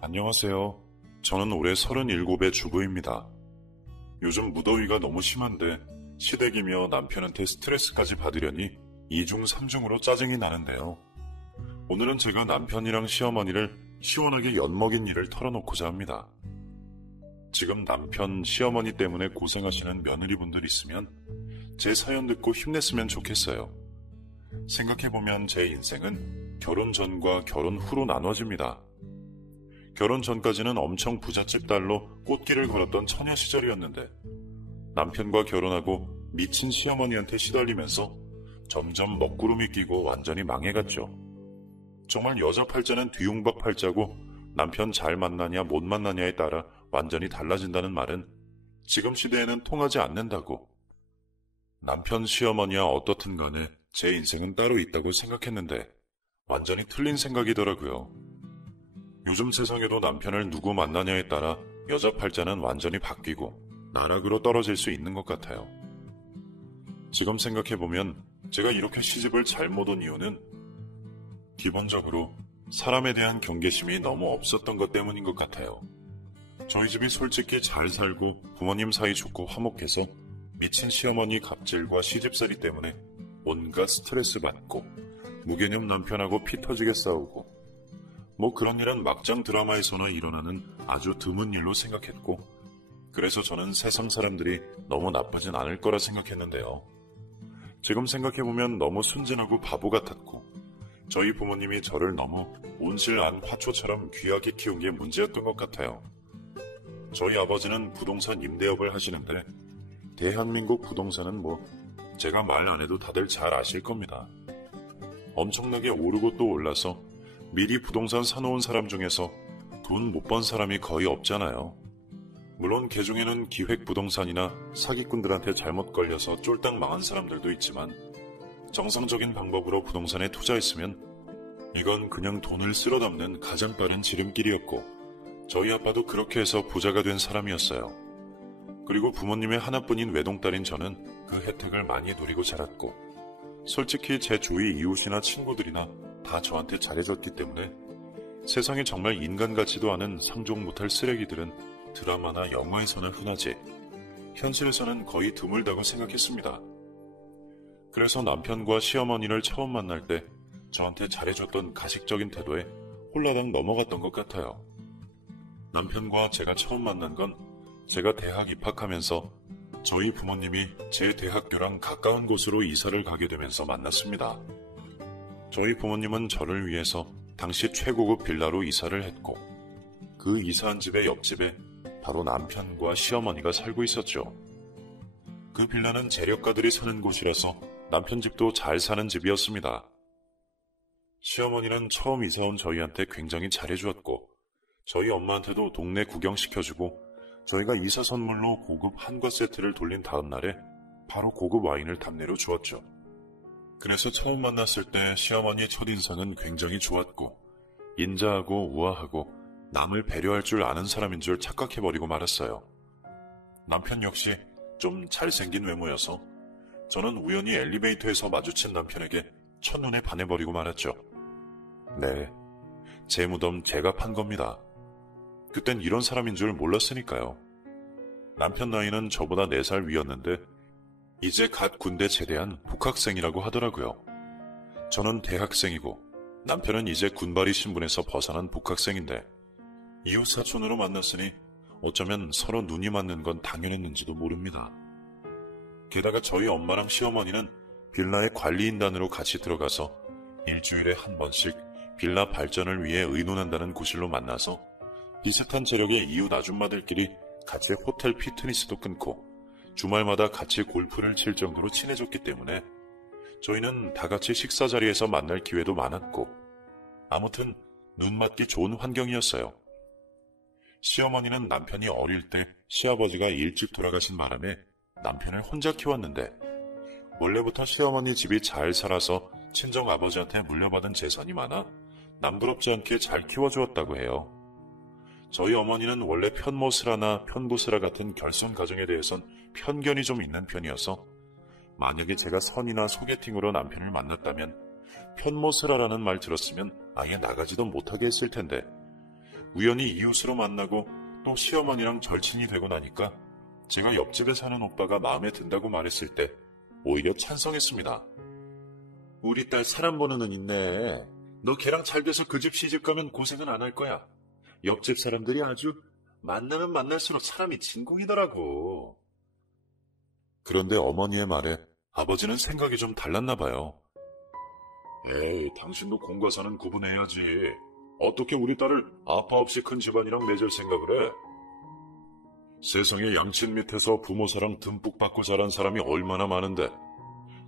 안녕하세요. 저는 올해 37의 주부입니다. 요즘 무더위가 너무 심한데 시댁이며 남편한테 스트레스까지 받으려니 2중 3중으로 짜증이 나는데요. 오늘은 제가 남편이랑 시어머니를 시원하게 엿먹인 일을 털어놓고자 합니다. 지금 남편, 시어머니 때문에 고생하시는 며느리분들 있으면 제 사연 듣고 힘냈으면 좋겠어요. 생각해보면 제 인생은 결혼 전과 결혼 후로 나눠집니다. 결혼 전까지는 엄청 부잣집 딸로 꽃길을 걸었던 처녀 시절이었는데 남편과 결혼하고 미친 시어머니한테 시달리면서 점점 먹구름이 끼고 완전히 망해갔죠. 정말 여자 팔자는 뒤움박 팔자고 남편 잘 만나냐 못 만나냐에 따라 완전히 달라진다는 말은 지금 시대에는 통하지 않는다고. 남편 시어머니와 어떻든 간에 제 인생은 따로 있다고 생각했는데 완전히 틀린 생각이더라고요. 요즘 세상에도 남편을 누구 만나냐에 따라 여자 팔자는 완전히 바뀌고 나락으로 떨어질 수 있는 것 같아요. 지금 생각해보면 제가 이렇게 시집을 잘못 온 이유는 기본적으로 사람에 대한 경계심이 너무 없었던 것 때문인 것 같아요. 저희 집이 솔직히 잘 살고 부모님 사이 좋고 화목해서 미친 시어머니 갑질과 시집살이 때문에 온갖 스트레스 받고 무개념 남편하고 피 터지게 싸우고 뭐 그런 일은 막장 드라마에서나 일어나는 아주 드문 일로 생각했고 그래서 저는 세상 사람들이 너무 나쁘진 않을 거라 생각했는데요. 지금 생각해보면 너무 순진하고 바보 같았고 저희 부모님이 저를 너무 온실 안 화초처럼 귀하게 키운 게 문제였던 것 같아요. 저희 아버지는 부동산 임대업을 하시는데 대한민국 부동산은 뭐 제가 말 안 해도 다들 잘 아실 겁니다. 엄청나게 오르고 또 올라서 미리 부동산 사놓은 사람 중에서 돈 못 번 사람이 거의 없잖아요. 물론 개중에는 기획부동산이나 사기꾼들한테 잘못 걸려서 쫄딱 망한 사람들도 있지만 정상적인 방법으로 부동산에 투자했으면 이건 그냥 돈을 쓸어 담는 가장 빠른 지름길이었고 저희 아빠도 그렇게 해서 부자가 된 사람이었어요. 그리고 부모님의 하나뿐인 외동딸인 저는 그 혜택을 많이 누리고 자랐고 솔직히 제 주위 이웃이나 친구들이나 다 저한테 잘해줬기 때문에 세상에 정말 인간 같지도 않은 상종 못할 쓰레기들은 드라마나 영화에서나 흔하지 현실에서는 거의 드물다고 생각했습니다. 그래서 남편과 시어머니를 처음 만날 때 저한테 잘해줬던 가식적인 태도에 홀라당 넘어갔던 것 같아요. 남편과 제가 처음 만난 건 제가 대학 입학하면서 저희 부모님이 제 대학교랑 가까운 곳으로 이사를 가게 되면서 만났습니다. 저희 부모님은 저를 위해서 당시 최고급 빌라로 이사를 했고 그 이사한 집의 옆집에 바로 남편과 시어머니가 살고 있었죠. 그 빌라는 재력가들이 사는 곳이라서 남편 집도 잘 사는 집이었습니다. 시어머니는 처음 이사온 저희한테 굉장히 잘해주었고 저희 엄마한테도 동네 구경시켜주고 저희가 이사 선물로 고급 한과 세트를 돌린 다음 날에 바로 고급 와인을 답례로 주었죠. 그래서 처음 만났을 때 시어머니의 첫인상은 굉장히 좋았고 인자하고 우아하고 남을 배려할 줄 아는 사람인 줄 착각해버리고 말았어요. 남편 역시 좀 잘생긴 외모여서 저는 우연히 엘리베이터에서 마주친 남편에게 첫눈에 반해버리고 말았죠. 네, 제 무덤 제가 판 겁니다. 그땐 이런 사람인 줄 몰랐으니까요. 남편 나이는 저보다 4살 위였는데 이제 갓 군대 제대한 복학생이라고 하더라고요. 저는 대학생이고 남편은 이제 군발이 신분에서 벗어난 복학생인데 이웃사촌으로 만났으니 어쩌면 서로 눈이 맞는 건 당연했는지도 모릅니다. 게다가 저희 엄마랑 시어머니는 빌라의 관리인단으로 같이 들어가서 일주일에 한 번씩 빌라 발전을 위해 의논한다는 구실로 만나서 비슷한 재력의 이웃 아줌마들끼리 같이 호텔 피트니스도 끊고 주말마다 같이 골프를 칠 정도로 친해졌기 때문에 저희는 다 같이 식사 자리에서 만날 기회도 많았고 아무튼 눈 맞기 좋은 환경이었어요. 시어머니는 남편이 어릴 때 시아버지가 일찍 돌아가신 바람에 남편을 혼자 키웠는데 원래부터 시어머니 집이 잘 살아서 친정아버지한테 물려받은 재산이 많아 남부럽지 않게 잘 키워주었다고 해요. 저희 어머니는 원래 편모스라나 편부스라 같은 결손 가정에 대해선 편견이 좀 있는 편이어서 만약에 제가 선이나 소개팅으로 남편을 만났다면 편모스라라는 말 들었으면 아예 나가지도 못하게 했을 텐데 우연히 이웃으로 만나고 또 시어머니랑 절친이 되고 나니까 제가 옆집에 사는 오빠가 마음에 든다고 말했을 때 오히려 찬성했습니다. 우리 딸 사람 보는 눈 있네. 너 걔랑 잘 돼서 그 집 시집 가면 고생은 안 할 거야. 옆집 사람들이 아주 만나면 만날수록 사람이 진공이더라고. 그런데 어머니의 말에 아버지는 생각이 좀 달랐나 봐요. 에이, 당신도 공과사는 구분해야지. 어떻게 우리 딸을 아빠 없이 큰 집안이랑 맺을 생각을 해? 세상에 양친 밑에서 부모 사랑 듬뿍 받고 자란 사람이 얼마나 많은데.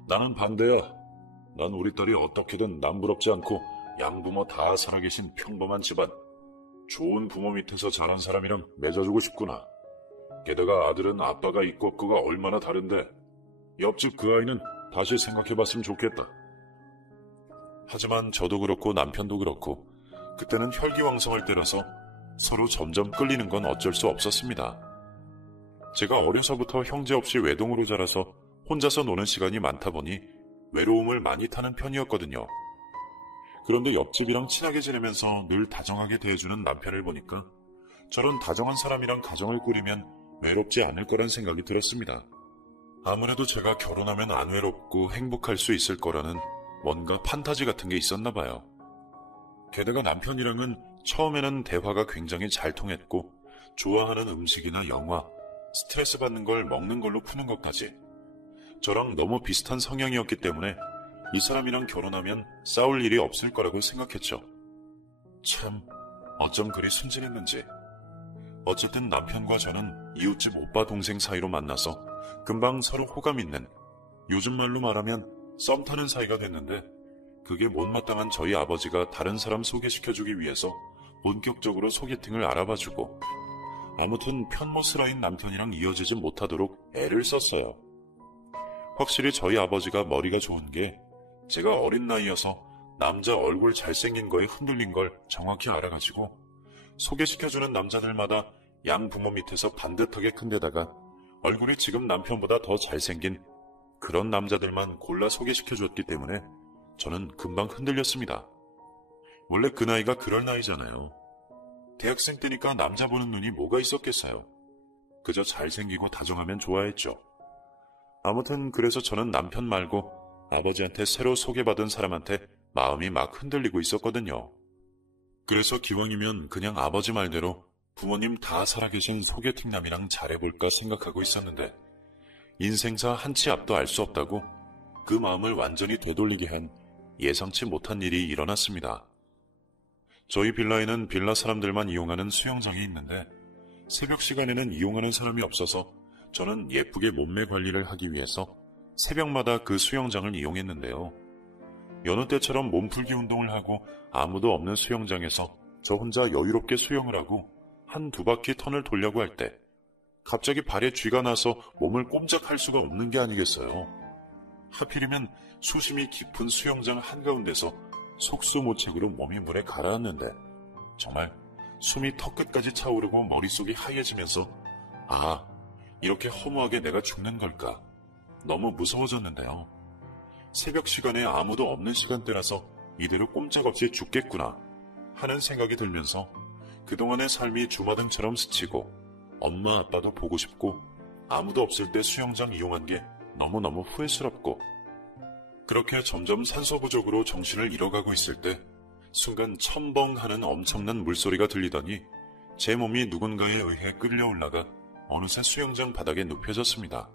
나는 반대야. 난 우리 딸이 어떻게든 남부럽지 않고 양부모 다 살아계신 평범한 집안, 좋은 부모 밑에서 자란 사람이랑 맺어주고 싶구나. 게다가 아들은 아빠가 있고 없고가 얼마나 다른데 옆집 그 아이는 다시 생각해봤으면 좋겠다. 하지만 저도 그렇고 남편도 그렇고 그때는 혈기왕성할 때라서 서로 점점 끌리는 건 어쩔 수 없었습니다. 제가 어려서부터 형제 없이 외동으로 자라서 혼자서 노는 시간이 많다 보니 외로움을 많이 타는 편이었거든요. 그런데 옆집이랑 친하게 지내면서 늘 다정하게 대해주는 남편을 보니까 저런 다정한 사람이랑 가정을 꾸리면 외롭지 않을 거란 생각이 들었습니다. 아무래도 제가 결혼하면 안 외롭고 행복할 수 있을 거라는 뭔가 판타지 같은 게 있었나 봐요. 게다가 남편이랑은 처음에는 대화가 굉장히 잘 통했고 좋아하는 음식이나 영화, 스트레스 받는 걸 먹는 걸로 푸는 것까지 저랑 너무 비슷한 성향이었기 때문에 이 사람이랑 결혼하면 싸울 일이 없을 거라고 생각했죠. 참, 어쩜 그리 순진했는지. 어쨌든 남편과 저는 이웃집 오빠 동생 사이로 만나서 금방 서로 호감 있는, 요즘 말로 말하면 썸 타는 사이가 됐는데 그게 못마땅한 저희 아버지가 다른 사람 소개시켜주기 위해서 본격적으로 소개팅을 알아봐주고 아무튼 편모스라인 남편이랑 이어지지 못하도록 애를 썼어요. 확실히 저희 아버지가 머리가 좋은 게 제가 어린 나이여서 남자 얼굴 잘생긴 거에 흔들린 걸 정확히 알아가지고 소개시켜주는 남자들마다 양 부모 밑에서 반듯하게 큰 데다가 얼굴이 지금 남편보다 더 잘생긴 그런 남자들만 골라 소개시켜줬기 때문에 저는 금방 흔들렸습니다. 원래 그 나이가 그럴 나이잖아요. 대학생 때니까 남자 보는 눈이 뭐가 있었겠어요. 그저 잘생기고 다정하면 좋아했죠. 아무튼 그래서 저는 남편 말고 아버지한테 새로 소개받은 사람한테 마음이 막 흔들리고 있었거든요. 그래서 기왕이면 그냥 아버지 말대로 부모님 다 살아계신 소개팅남이랑 잘해볼까 생각하고 있었는데 인생사 한치 앞도 알 수 없다고 그 마음을 완전히 되돌리게 한 예상치 못한 일이 일어났습니다. 저희 빌라에는 빌라 사람들만 이용하는 수영장이 있는데 새벽 시간에는 이용하는 사람이 없어서 저는 예쁘게 몸매 관리를 하기 위해서 새벽마다 그 수영장을 이용했는데요. 여느 때처럼 몸풀기 운동을 하고 아무도 없는 수영장에서 저 혼자 여유롭게 수영을 하고 한두 바퀴 턴을 돌려고 할 때 갑자기 발에 쥐가 나서 몸을 꼼짝할 수가 없는 게 아니겠어요. 하필이면 수심이 깊은 수영장 한가운데서 속수무책으로 몸이 물에 가라앉는데 정말 숨이 턱끝까지 차오르고 머릿속이 하얘지면서 아, 이렇게 허무하게 내가 죽는 걸까? 너무 무서워졌는데요. 새벽 시간에 아무도 없는 시간대라서 이대로 꼼짝없이 죽겠구나 하는 생각이 들면서 그동안의 삶이 주마등처럼 스치고 엄마 아빠도 보고 싶고 아무도 없을 때 수영장 이용한 게 너무너무 후회스럽고 그렇게 점점 산소 부족으로 정신을 잃어가고 있을 때 순간 첨벙 하는 엄청난 물소리가 들리더니 제 몸이 누군가에 의해 끌려 올라가 어느새 수영장 바닥에 눕혀졌습니다.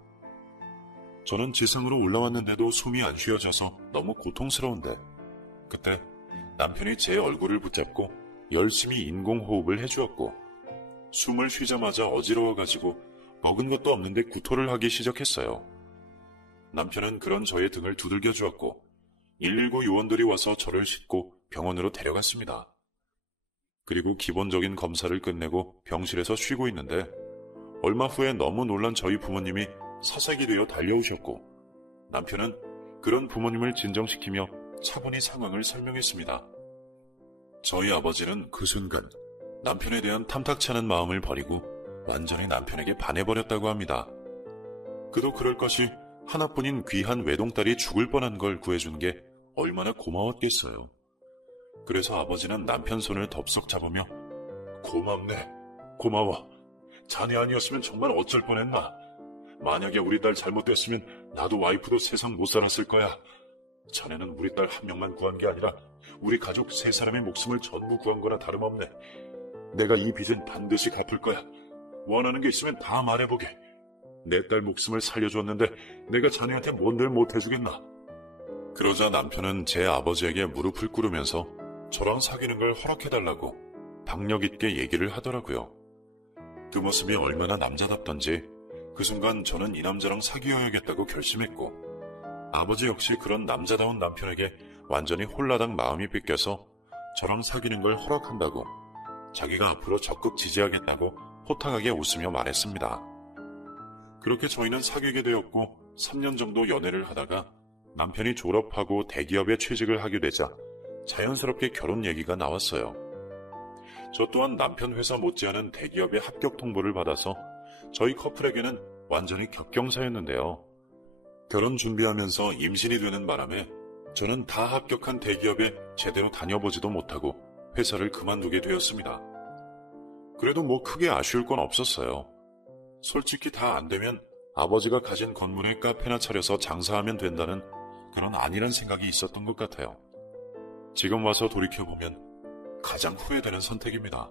저는 지상으로 올라왔는데도 숨이 안 쉬어져서 너무 고통스러운데 그때 남편이 제 얼굴을 붙잡고 열심히 인공호흡을 해주었고 숨을 쉬자마자 어지러워가지고 먹은 것도 없는데 구토를 하기 시작했어요. 남편은 그런 저의 등을 두들겨 주었고 119 요원들이 와서 저를 싣고 병원으로 데려갔습니다. 그리고 기본적인 검사를 끝내고 병실에서 쉬고 있는데 얼마 후에 너무 놀란 저희 부모님이 사색이 되어 달려오셨고 남편은 그런 부모님을 진정시키며 차분히 상황을 설명했습니다. 저희 아버지는 그 순간 남편에 대한 탐탁치 않은 마음을 버리고 완전히 남편에게 반해버렸다고 합니다. 그도 그럴 것이 하나뿐인 귀한 외동딸이 죽을 뻔한 걸 구해준 게 얼마나 고마웠겠어요. 그래서 아버지는 남편 손을 덥석 잡으며 고맙네. 고마워. 자네 아니었으면 정말 어쩔 뻔했나. 만약에 우리 딸 잘못됐으면 나도 와이프도 세상 못 살았을 거야. 자네는 우리 딸 한 명만 구한 게 아니라 우리 가족 세 사람의 목숨을 전부 구한 거나 다름없네. 내가 이 빚은 반드시 갚을 거야. 원하는 게 있으면 다 말해보게. 내 딸 목숨을 살려줬는데 내가 자네한테 뭔들 못해주겠나. 그러자 남편은 제 아버지에게 무릎을 꿇으면서 저랑 사귀는 걸 허락해달라고 박력 있게 얘기를 하더라고요. 그 모습이 얼마나 남자답던지 그 순간 저는 이 남자랑 사귀어야겠다고 결심했고, 아버지 역시 그런 남자다운 남편에게 완전히 홀라당 마음이 뺏겨서 저랑 사귀는 걸 허락한다고, 자기가 앞으로 적극 지지하겠다고 호탕하게 웃으며 말했습니다. 그렇게 저희는 사귀게 되었고 3년 정도 연애를 하다가 남편이 졸업하고 대기업에 취직을 하게 되자 자연스럽게 결혼 얘기가 나왔어요. 저 또한 남편 회사 못지않은 대기업의 합격 통보를 받아서 저희 커플에게는 완전히 격경사였는데요. 결혼 준비하면서 임신이 되는 바람에 저는 다 합격한 대기업에 제대로 다녀보지도 못하고 회사를 그만두게 되었습니다. 그래도 뭐 크게 아쉬울 건 없었어요. 솔직히 다 안 되면 아버지가 가진 건물에 카페나 차려서 장사하면 된다는 그런 안일한 생각이 있었던 것 같아요. 지금 와서 돌이켜보면 가장 후회되는 선택입니다.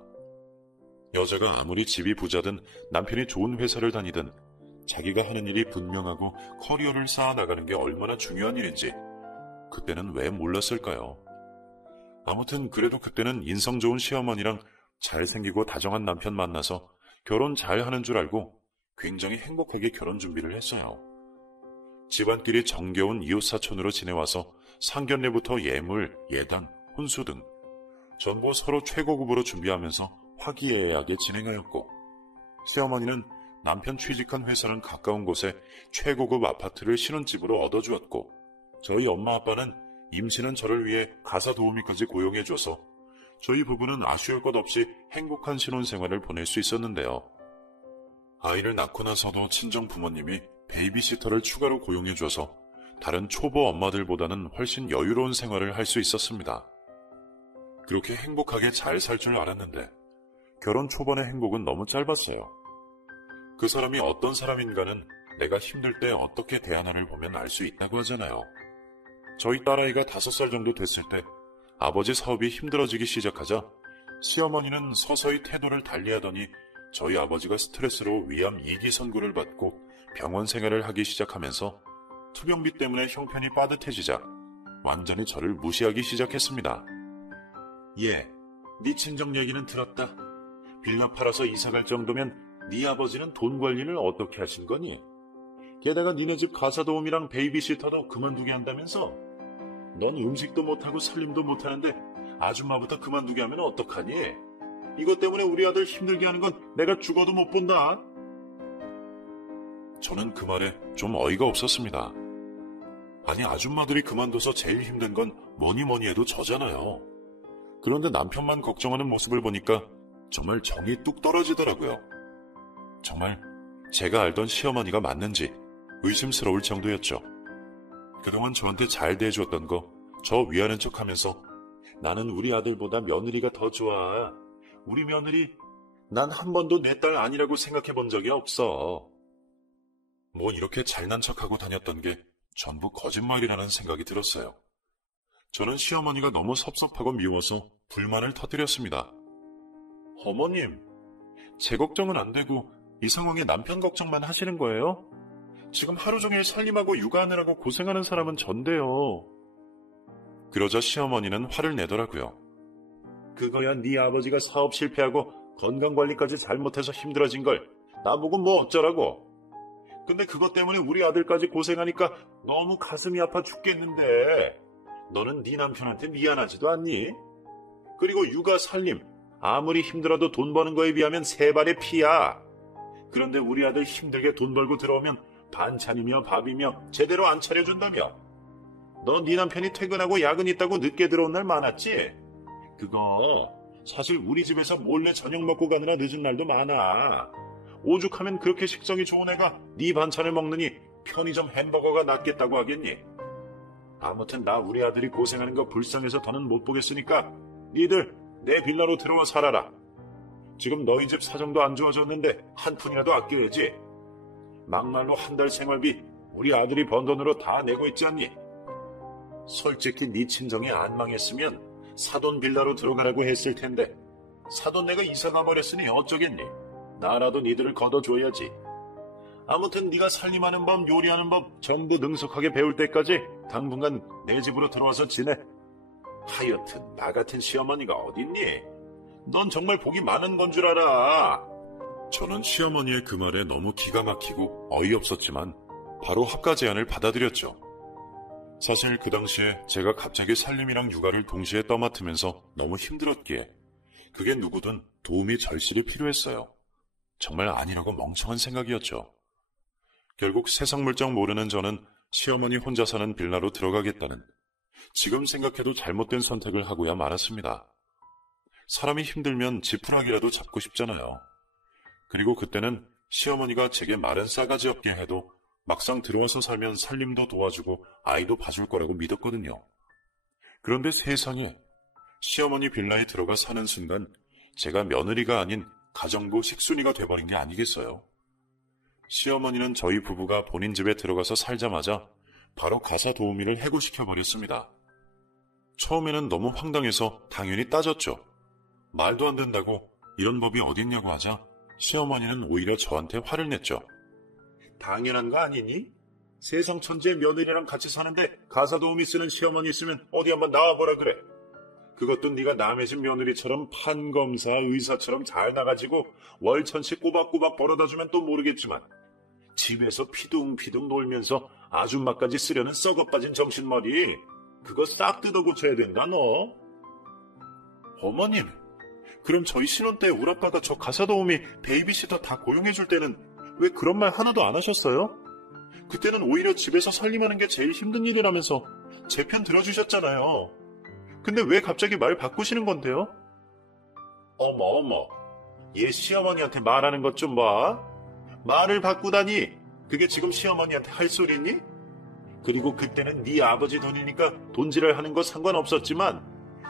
여자가 아무리 집이 부자든 남편이 좋은 회사를 다니든 자기가 하는 일이 분명하고 커리어를 쌓아나가는 게 얼마나 중요한 일인지 그때는 왜 몰랐을까요? 아무튼 그래도 그때는 인성 좋은 시어머니랑 잘생기고 다정한 남편 만나서 결혼 잘하는 줄 알고 굉장히 행복하게 결혼 준비를 했어요. 집안끼리 정겨운 이웃사촌으로 지내와서 상견례부터 예물, 예당, 혼수 등 전부 서로 최고급으로 준비하면서 화기애애하게 진행하였고, 시어머니는 남편 취직한 회사랑 가까운 곳에 최고급 아파트를 신혼집으로 얻어주었고, 저희 엄마 아빠는 임신한 저를 위해 가사 도우미까지 고용해줘서 저희 부부는 아쉬울 것 없이 행복한 신혼생활을 보낼 수 있었는데요. 아이를 낳고 나서도 친정 부모님이 베이비시터를 추가로 고용해줘서 다른 초보 엄마들보다는 훨씬 여유로운 생활을 할 수 있었습니다. 그렇게 행복하게 잘 살 줄 알았는데 결혼 초반의 행복은 너무 짧았어요. 그 사람이 어떤 사람인가는 내가 힘들 때 어떻게 대하나를 보면 알 수 있다고 하잖아요. 저희 딸아이가 5살 정도 됐을 때 아버지 사업이 힘들어지기 시작하자 시어머니는 서서히 태도를 달리하더니 저희 아버지가 스트레스로 위암 2기 선고를 받고 병원 생활을 하기 시작하면서 투병비 때문에 형편이 빠듯해지자 완전히 저를 무시하기 시작했습니다. 예, 네 친정 얘기는 들었다. 빌라 팔아서 이사갈 정도면 네 아버지는 돈 관리를 어떻게 하신 거니? 게다가 니네 집 가사도우미랑 베이비시터도 그만두게 한다면서? 넌 음식도 못하고 살림도 못하는데 아줌마부터 그만두게 하면 어떡하니? 이것 때문에 우리 아들 힘들게 하는 건 내가 죽어도 못 본다. 저는 그 말에 좀 어이가 없었습니다. 아니, 아줌마들이 그만둬서 제일 힘든 건 뭐니 해도 저잖아요. 그런데 남편만 걱정하는 모습을 보니까 정말 정이 뚝 떨어지더라고요. 정말 제가 알던 시어머니가 맞는지 의심스러울 정도였죠. 그동안 저한테 잘 대해줬던 거 저 위하는 척하면서 나는 우리 아들보다 며느리가 더 좋아. 우리 며느리 난 한 번도 내 딸 아니라고 생각해 본 적이 없어. 뭐 이렇게 잘난 척하고 다녔던 게 전부 거짓말이라는 생각이 들었어요. 저는 시어머니가 너무 섭섭하고 미워서 불만을 터뜨렸습니다. 어머님, 제 걱정은 안 되고 이 상황에 남편 걱정만 하시는 거예요? 지금 하루 종일 살림하고 육아하느라고 고생하는 사람은 전데요. 그러자 시어머니는 화를 내더라고요. 그거야 네 아버지가 사업 실패하고 건강관리까지 잘못해서 힘들어진 걸 나보고 뭐 어쩌라고. 근데 그것 때문에 우리 아들까지 고생하니까 너무 가슴이 아파 죽겠는데 너는 네 남편한테 미안하지도 않니? 그리고 육아 살림 아무리 힘들어도 돈 버는 거에 비하면 세 발의 피야. 그런데 우리 아들 힘들게 돈 벌고 들어오면 반찬이며 밥이며 제대로 안 차려준다며. 너 네 남편이 퇴근하고 야근 있다고 늦게 들어온 날 많았지? 그거 사실 우리 집에서 몰래 저녁 먹고 가느라 늦은 날도 많아. 오죽하면 그렇게 식성이 좋은 애가 네 반찬을 먹느니 편의점 햄버거가 낫겠다고 하겠니? 아무튼 나 우리 아들이 고생하는 거 불쌍해서 더는 못 보겠으니까 니들 내 빌라로 들어와 살아라. 지금 너희 집 사정도 안 좋아졌는데 한 푼이라도 아껴야지. 막말로 한 달 생활비 우리 아들이 번 돈으로 다 내고 있지 않니? 솔직히 네 친정이 안 망했으면 사돈 빌라로 들어가라고 했을 텐데 사돈 내가 이사 가버렸으니 어쩌겠니? 나라도 니들을 걷어줘야지. 아무튼 네가 살림하는 법, 요리하는 법 전부 능숙하게 배울 때까지 당분간 내 집으로 들어와서 지내. 하여튼 나 같은 시어머니가 어딨니? 넌 정말 복이 많은 건 줄 알아. 저는 시어머니의 그 말에 너무 기가 막히고 어이없었지만 바로 합가 제안을 받아들였죠. 사실 그 당시에 제가 갑자기 살림이랑 육아를 동시에 떠맡으면서 너무 힘들었기에 그게 누구든 도움이 절실히 필요했어요. 정말 아니라고 멍청한 생각이었죠. 결국 세상 물정 모르는 저는 시어머니 혼자 사는 빌라로 들어가겠다는 지금 생각해도 잘못된 선택을 하고야 말았습니다. 사람이 힘들면 지푸라기라도 잡고 싶잖아요. 그리고 그때는 시어머니가 제게 말은 싸가지 없게 해도 막상 들어와서 살면 살림도 도와주고 아이도 봐줄 거라고 믿었거든요. 그런데 세상에 시어머니 빌라에 들어가 사는 순간 제가 며느리가 아닌 가정부 식순이가 돼버린 게 아니겠어요. 시어머니는 저희 부부가 본인 집에 들어가서 살자마자 바로 가사 도우미를 해고시켜버렸습니다. 처음에는 너무 황당해서 당연히 따졌죠. 말도 안 된다고 이런 법이 어딨냐고 하자 시어머니는 오히려 저한테 화를 냈죠. 당연한 거 아니니? 세상 천지의 며느리랑 같이 사는데 가사 도우미 쓰는 시어머니 있으면 어디 한번 나와보라 그래. 그것도 네가 남의 집 며느리처럼 판검사, 의사처럼 잘 나가지고 월천씩 꼬박꼬박 벌어다주면 또 모르겠지만 집에서 피둥피둥 놀면서 아줌마까지 쓰려는 썩어빠진 정신머리 그거 싹 뜯어 고쳐야 된다 너. 어머님, 그럼 저희 신혼 때 우리 아빠가 저 가사 도우미 베이비시터 다 고용해줄 때는 왜 그런 말 하나도 안 하셨어요? 그때는 오히려 집에서 살림하는 게 제일 힘든 일이라면서 제 편 들어주셨잖아요. 근데 왜 갑자기 말 바꾸시는 건데요? 어머, 얘 시어머니한테 말하는 것 좀 봐. 말을 바꾸다니 그게 지금 시어머니한테 할 소리니? 그리고 그때는 네 아버지 돈이니까 돈질을 하는 거 상관없었지만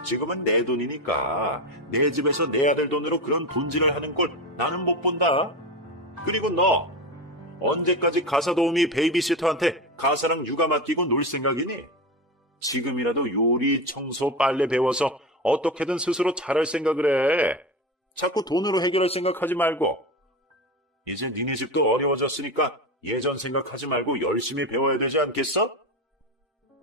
지금은 내 돈이니까 내 집에서 내 아들 돈으로 그런 돈질을 하는 걸 나는 못 본다. 그리고 너 언제까지 가사 도우미 베이비시터한테 가사랑 육아 맡기고 놀 생각이니? 지금이라도 요리, 청소, 빨래 배워서 어떻게든 스스로 잘할 생각을 해. 자꾸 돈으로 해결할 생각하지 말고. 이제 니네 집도 어려워졌으니까 예전 생각하지 말고 열심히 배워야 되지 않겠어?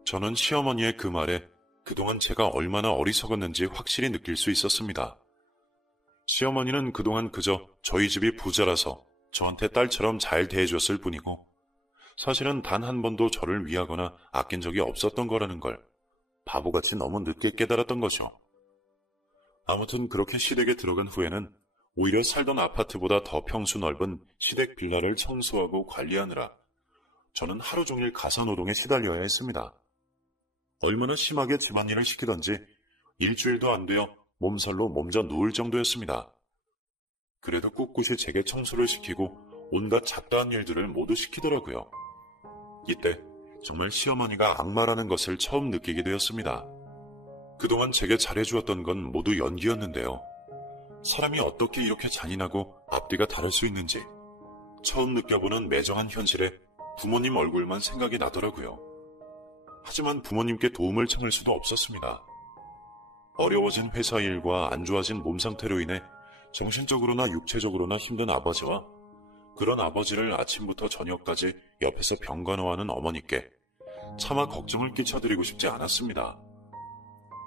저는 시어머니의 그 말에 그동안 제가 얼마나 어리석었는지 확실히 느낄 수 있었습니다. 시어머니는 그동안 그저 저희 집이 부자라서 저한테 딸처럼 잘 대해줬을 뿐이고 사실은 단 한 번도 저를 위하거나 아낀 적이 없었던 거라는 걸 바보같이 너무 늦게 깨달았던 거죠. 아무튼 그렇게 시댁에 들어간 후에는 오히려 살던 아파트보다 더 평수 넓은 시댁 빌라를 청소하고 관리하느라 저는 하루 종일 가사노동에 시달려야 했습니다. 얼마나 심하게 집안일을 시키던지 일주일도 안 되어 몸살로 몸져 누울 정도였습니다. 그래도 꿋꿋이 제게 청소를 시키고 온갖 잡다한 일들을 모두 시키더라고요. 이때 정말 시어머니가 악마라는 것을 처음 느끼게 되었습니다. 그동안 제게 잘해주었던 건 모두 연기였는데요. 사람이 어떻게 이렇게 잔인하고 앞뒤가 다를 수 있는지 처음 느껴보는 매정한 현실에 부모님 얼굴만 생각이 나더라고요. 하지만 부모님께 도움을 청할 수도 없었습니다. 어려워진 회사 일과 안 좋아진 몸 상태로 인해 정신적으로나 육체적으로나 힘든 아버지와 그런 아버지를 아침부터 저녁까지 옆에서 병간호하는 어머니께 차마 걱정을 끼쳐드리고 싶지 않았습니다.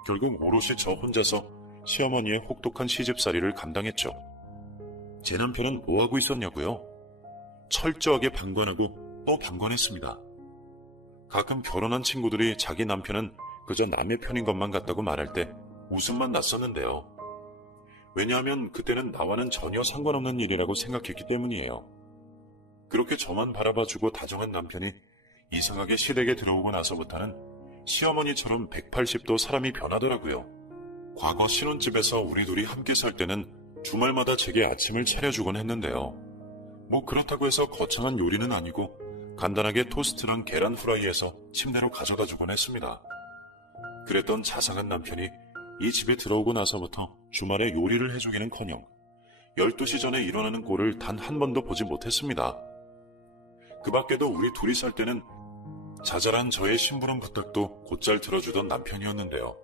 결국 오롯이 저 혼자서 시어머니의 혹독한 시집살이를 감당했죠. 제 남편은 뭐하고 있었냐고요? 철저하게 방관하고 또 방관했습니다. 가끔 결혼한 친구들이 자기 남편은 그저 남의 편인 것만 같다고 말할 때 웃음만 났었는데요. 왜냐하면 그때는 나와는 전혀 상관없는 일이라고 생각했기 때문이에요. 그렇게 저만 바라봐주고 다정한 남편이 이상하게 시댁에 들어오고 나서부터는 시어머니처럼 180도 사람이 변하더라고요. 과거 신혼집에서 우리 둘이 함께 살 때는 주말마다 제게 아침을 차려주곤 했는데요. 뭐 그렇다고 해서 거창한 요리는 아니고 간단하게 토스트랑 계란 후라이해서 침대로 가져다 주곤 했습니다. 그랬던 자상한 남편이 이 집에 들어오고 나서부터 주말에 요리를 해주기는커녕 12시 전에 일어나는 꼴을 단 한 번도 보지 못했습니다. 그 밖에도 우리 둘이 살 때는 자잘한 저의 심부름 부탁도 곧잘 들어주던 남편이었는데요.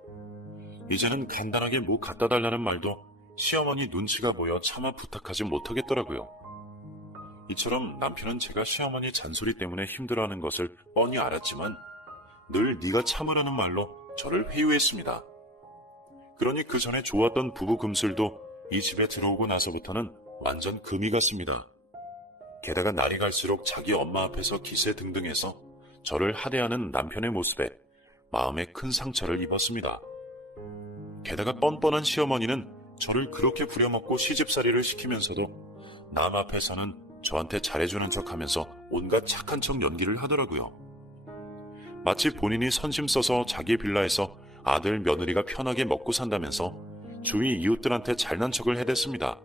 이제는 간단하게 뭐 갖다 달라는 말도 시어머니 눈치가 보여 차마 부탁하지 못하겠더라고요. 이처럼 남편은 제가 시어머니 잔소리 때문에 힘들어하는 것을 뻔히 알았지만 늘 네가 참으라는 말로 저를 회유했습니다. 그러니 그 전에 좋았던 부부 금슬도 이 집에 들어오고 나서부터는 완전 금이 갔습니다. 게다가 날이 갈수록 자기 엄마 앞에서 기세등등해서 저를 하대하는 남편의 모습에 마음에 큰 상처를 입었습니다. 게다가 뻔뻔한 시어머니는 저를 그렇게 부려먹고 시집살이를 시키면서도 남 앞에서는 저한테 잘해주는 척하면서 온갖 착한 척 연기를 하더라고요. 마치 본인이 선심 써서 자기 빌라에서 아들 며느리가 편하게 먹고 산다면서 주위 이웃들한테 잘난 척을 해댔습니다.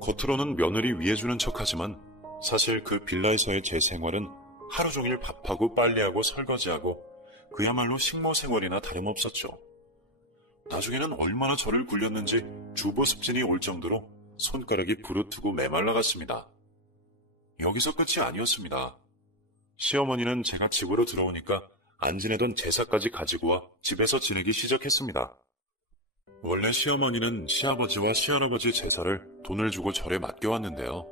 겉으로는 며느리 위해주는 척하지만 사실 그 빌라에서의 제 생활은 하루 종일 밥하고 빨래하고 설거지하고 그야말로 식모 생활이나 다름없었죠. 나중에는 얼마나 저를 굴렸는지 주부 습진이 올 정도로 손가락이 부르트고 메말라갔습니다. 여기서 끝이 아니었습니다. 시어머니는 제가 집으로 들어오니까 안 지내던 제사까지 가지고 와 집에서 지내기 시작했습니다. 원래 시어머니는 시아버지와 시할아버지 제사를 돈을 주고 절에 맡겨왔는데요.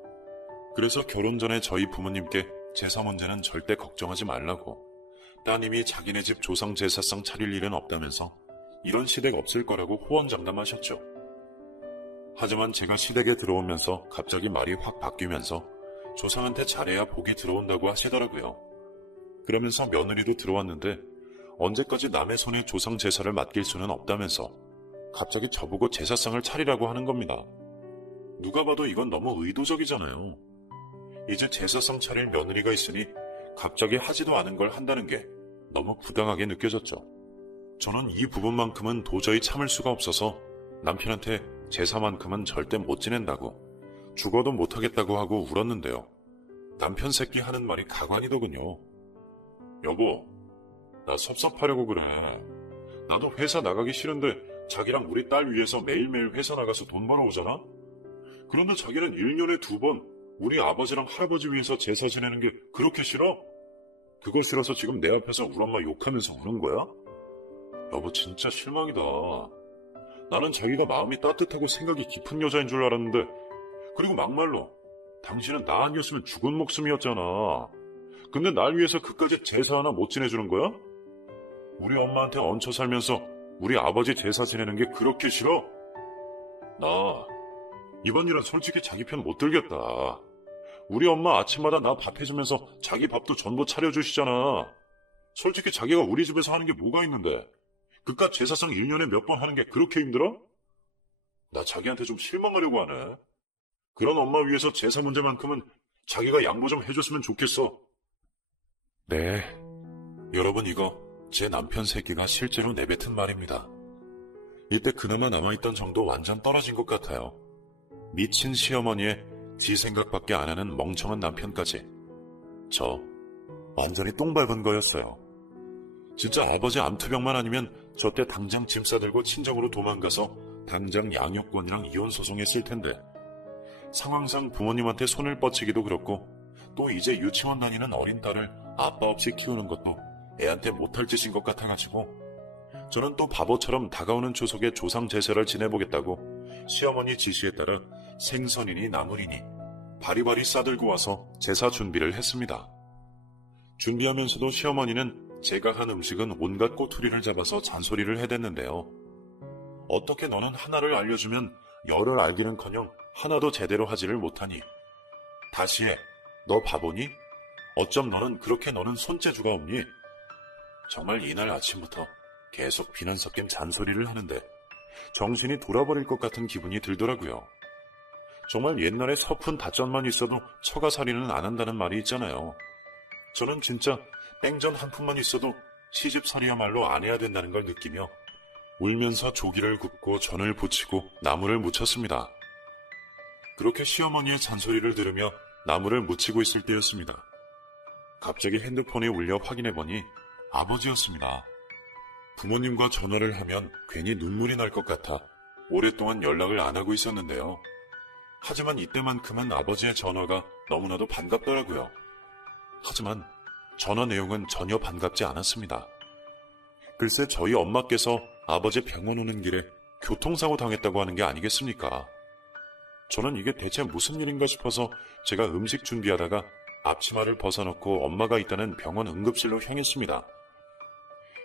그래서 결혼 전에 저희 부모님께 제사 문제는 절대 걱정하지 말라고, 따님이 자기네 집 조상 제사상 차릴 일은 없다면서 이런 시댁 없을 거라고 호언장담하셨죠. 하지만 제가 시댁에 들어오면서 갑자기 말이 확 바뀌면서 조상한테 잘해야 복이 들어온다고 하시더라고요. 그러면서 며느리도 들어왔는데 언제까지 남의 손에 조상 제사를 맡길 수는 없다면서 갑자기 저보고 제사상을 차리라고 하는 겁니다. 누가 봐도 이건 너무 의도적이잖아요. 이제 제사상 차릴 며느리가 있으니 갑자기 하지도 않은 걸 한다는 게 너무 부당하게 느껴졌죠. 저는 이 부분만큼은 도저히 참을 수가 없어서 남편한테 제사만큼은 절대 못 지낸다고, 죽어도 못하겠다고 하고 울었는데요. 남편 새끼 하는 말이 가관이더군요. 여보, 나 섭섭하려고 그래. 나도 회사 나가기 싫은데 자기랑 우리 딸 위해서 매일매일 회사 나가서 돈 벌어오잖아? 그런데 자기는 1년에 2번 우리 아버지랑 할아버지 위해서 제사 지내는 게 그렇게 싫어? 그거 싫어서 지금 내 앞에서 우리 엄마 욕하면서 우는 거야? 여보, 진짜 실망이다. 나는 자기가 마음이 따뜻하고 생각이 깊은 여자인 줄 알았는데, 그리고 막말로 당신은 나 아니었으면 죽은 목숨이었잖아. 근데 날 위해서 그까지 제사 하나 못 지내주는 거야? 우리 엄마한테 얹혀 살면서 우리 아버지 제사 지내는 게 그렇게 싫어? 나 이번 일은 솔직히 자기 편 못 들겠다. 우리 엄마 아침마다 나 밥 해주면서 자기 밥도 전부 차려주시잖아. 솔직히 자기가 우리 집에서 하는 게 뭐가 있는데 그깟 제사상 1년에 몇 번 하는 게 그렇게 힘들어? 나 자기한테 좀 실망하려고 하네. 그런 엄마 위해서 제사 문제만큼은 자기가 양보 좀 해줬으면 좋겠어. 네. 여러분, 이거 제 남편 새끼가 실제로 내뱉은 말입니다. 이때 그나마 남아있던 정도 완전 떨어진 것 같아요. 미친 시어머니에 지 생각밖에 안 하는 멍청한 남편까지. 저 완전히 똥 밟은 거였어요. 진짜 아버지 암투병만 아니면 저 때 당장 짐 싸들고 친정으로 도망가서 당장 양육권이랑 이혼 소송했을 텐데, 상황상 부모님한테 손을 뻗치기도 그렇고 또 이제 유치원 다니는 어린 딸을 아빠 없이 키우는 것도 애한테 못할 짓인 것 같아가지고 저는 또 바보처럼 다가오는 추석에 조상 제사를 지내보겠다고 시어머니 지시에 따라 생선이니 나물이니 바리바리 싸들고 와서 제사 준비를 했습니다. 준비하면서도 시어머니는 제가 한 음식은 온갖 꼬투리를 잡아서 잔소리를 해댔는데요. 어떻게 너는 하나를 알려주면 열을 알기는커녕 하나도 제대로 하지를 못하니? 다시 해. 너 바보니? 어쩜 너는 그렇게 너는 손재주가 없니? 정말 이날 아침부터 계속 비난 섞인 잔소리를 하는데 정신이 돌아버릴 것 같은 기분이 들더라고요. 정말 옛날에 서푼 다전만 있어도 처가살이는 안 한다는 말이 있잖아요. 저는 진짜 뺑전 한 푼만 있어도 시집살이야말로 안 해야 된다는 걸 느끼며 울면서 조기를 굽고 전을 부치고 나무를 묻혔습니다. 그렇게 시어머니의 잔소리를 들으며 나무를 묻히고 있을 때였습니다. 갑자기 핸드폰이 울려 확인해보니 아버지였습니다. 부모님과 전화를 하면 괜히 눈물이 날 것 같아 오랫동안 연락을 안 하고 있었는데요. 하지만 이때만큼은 아버지의 전화가 너무나도 반갑더라고요. 하지만 전화 내용은 전혀 반갑지 않았습니다. 글쎄 저희 엄마께서 아버지 병원 오는 길에 교통사고 당했다고 하는 게 아니겠습니까? 저는 이게 대체 무슨 일인가 싶어서 제가 음식 준비하다가 앞치마를 벗어놓고 엄마가 있다는 병원 응급실로 향했습니다.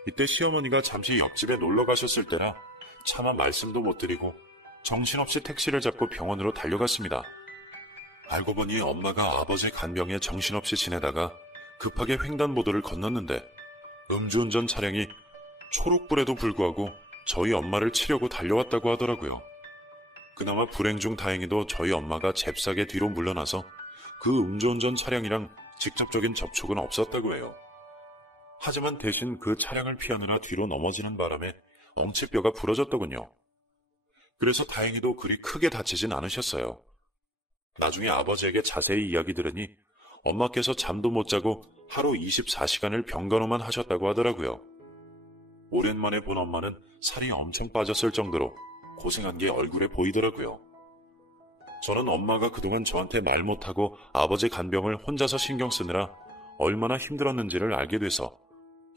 이때 시어머니가 잠시 옆집에 놀러 가셨을 때라 차마 말씀도 못 드리고 정신없이 택시를 잡고 병원으로 달려갔습니다. 알고 보니 엄마가 아버지 간병에 정신없이 지내다가 급하게 횡단보도를 건넜는데 음주운전 차량이 초록불에도 불구하고 저희 엄마를 치려고 달려왔다고 하더라고요. 그나마 불행 중 다행히도 저희 엄마가 잽싸게 뒤로 물러나서 그 음주운전 차량이랑 직접적인 접촉은 없었다고 해요. 하지만 대신 그 차량을 피하느라 뒤로 넘어지는 바람에 엉치뼈가 부러졌더군요. 그래서 다행히도 그리 크게 다치진 않으셨어요. 나중에 아버지에게 자세히 이야기 들으니 엄마께서 잠도 못 자고 하루 24시간을 병간호만 하셨다고 하더라고요. 오랜만에 본 엄마는 살이 엄청 빠졌을 정도로 고생한 게 얼굴에 보이더라고요. 저는 엄마가 그동안 저한테 말 못하고 아버지 간병을 혼자서 신경 쓰느라 얼마나 힘들었는지를 알게 돼서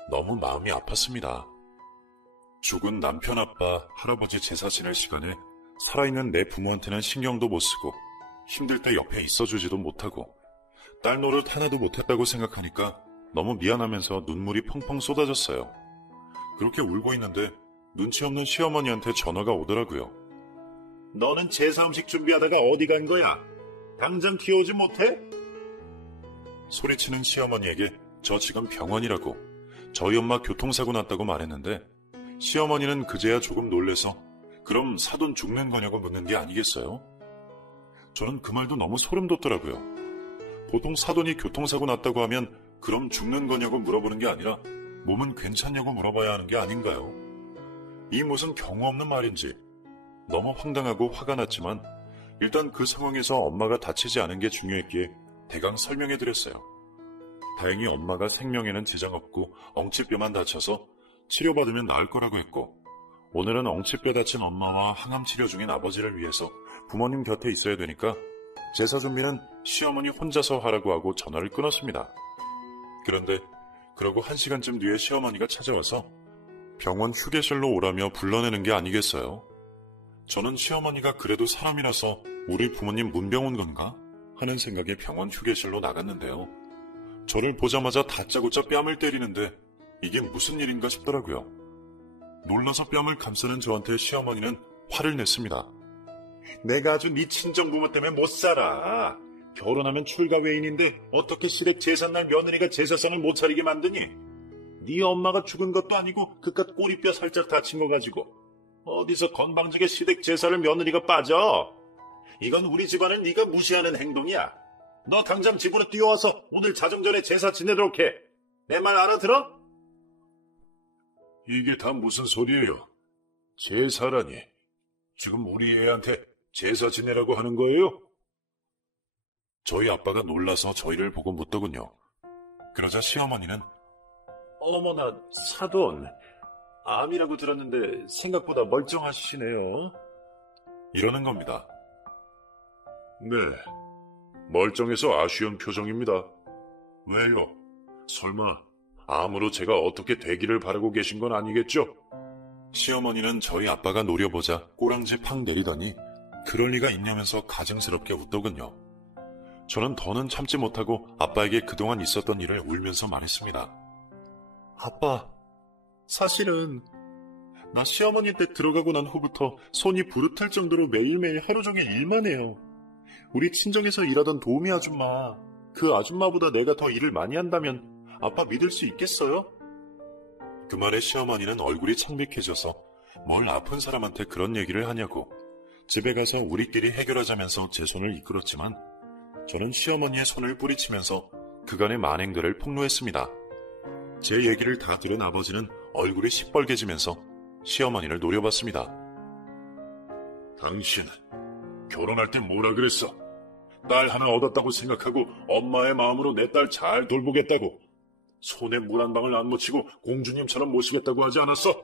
너무 마음이 아팠습니다. 죽은 남편, 아빠, 할아버지 제사 지낼 시간에 살아있는 내 부모한테는 신경도 못 쓰고 힘들 때 옆에 있어주지도 못하고 딸 노릇 하나도 못했다고 생각하니까 너무 미안하면서 눈물이 펑펑 쏟아졌어요. 그렇게 울고 있는데 눈치 없는 시어머니한테 전화가 오더라고요. 너는 제사 음식 준비하다가 어디 간 거야? 당장 귀여우지 못해? 소리치는 시어머니에게 저 지금 병원이라고 저희 엄마 교통사고 났다고 말했는데 시어머니는 그제야 조금 놀래서 그럼 사돈 죽는 거냐고 묻는 게 아니겠어요? 저는 그 말도 너무 소름 돋더라고요. 보통 사돈이 교통사고 났다고 하면 그럼 죽는 거냐고 물어보는 게 아니라 몸은 괜찮냐고 물어봐야 하는 게 아닌가요? 이 무슨 경우 없는 말인지 너무 황당하고 화가 났지만 일단 그 상황에서 엄마가 다치지 않은 게 중요했기에 대강 설명해드렸어요. 다행히 엄마가 생명에는 지장 없고 엉치뼈만 다쳐서 치료받으면 나을 거라고 했고 오늘은 엉치뼈 다친 엄마와 항암 치료 중인 아버지를 위해서 부모님 곁에 있어야 되니까 제사 준비는 시어머니 혼자서 하라고 하고 전화를 끊었습니다. 그런데 그러고 1시간쯤 뒤에 시어머니가 찾아와서 병원 휴게실로 오라며 불러내는 게 아니겠어요? 저는 시어머니가 그래도 사람이라서 우리 부모님 문병 온 건가? 하는 생각에 병원 휴게실로 나갔는데요. 저를 보자마자 다짜고짜 뺨을 때리는데 이게 무슨 일인가 싶더라고요. 놀라서 뺨을 감싸는 저한테 시어머니는 화를 냈습니다. 내가 아주 네 친정부모 때문에 못 살아. 결혼하면 출가 외인인데 어떻게 시댁 제삿날 며느리가 제사상을 못 차리게 만드니? 네 엄마가 죽은 것도 아니고 그깟 꼬리뼈 살짝 다친 거 가지고 어디서 건방지게 시댁 제사를 며느리가 빠져? 이건 우리 집안을 네가 무시하는 행동이야. 너 당장 집으로 뛰어와서 오늘 자정전에 제사 지내도록 해. 내 말 알아들어? 이게 다 무슨 소리예요? 제사라니. 지금 우리 애한테 제사 지내라고 하는 거예요? 저희 아빠가 놀라서 저희를 보고 묻더군요. 그러자 시어머니는 어머나 사돈, 암이라고 들었는데 생각보다 멀쩡하시네요. 이러는 겁니다. 네, 멀쩡해서 아쉬운 표정입니다. 왜요? 설마 암으로 제가 어떻게 되기를 바라고 계신 건 아니겠죠? 시어머니는 저희 아빠가 노려보자 꼬랑지 팍 내리더니 그럴 리가 있냐면서 가증스럽게 웃더군요. 저는 더는 참지 못하고 아빠에게 그동안 있었던 일을 울면서 말했습니다. 아빠, 사실은 나 시어머니 댁 들어가고 난 후부터 손이 부르틀 정도로 매일매일 하루 종일 일만 해요. 우리 친정에서 일하던 도우미 아줌마, 그 아줌마보다 내가 더 일을 많이 한다면 아빠 믿을 수 있겠어요? 그 말에 시어머니는 얼굴이 창백해져서 뭘 아픈 사람한테 그런 얘기를 하냐고 집에 가서 우리끼리 해결하자면서 제 손을 이끌었지만 저는 시어머니의 손을 뿌리치면서 그간의 만행들을 폭로했습니다. 제 얘기를 다 들은 아버지는 얼굴이 시뻘개지면서 시어머니를 노려봤습니다. 당신은 결혼할 때 뭐라 그랬어? 딸 하나 얻었다고 생각하고 엄마의 마음으로 내 딸 잘 돌보겠다고 손에 물 한 방울 안 묻히고 공주님처럼 모시겠다고 하지 않았어?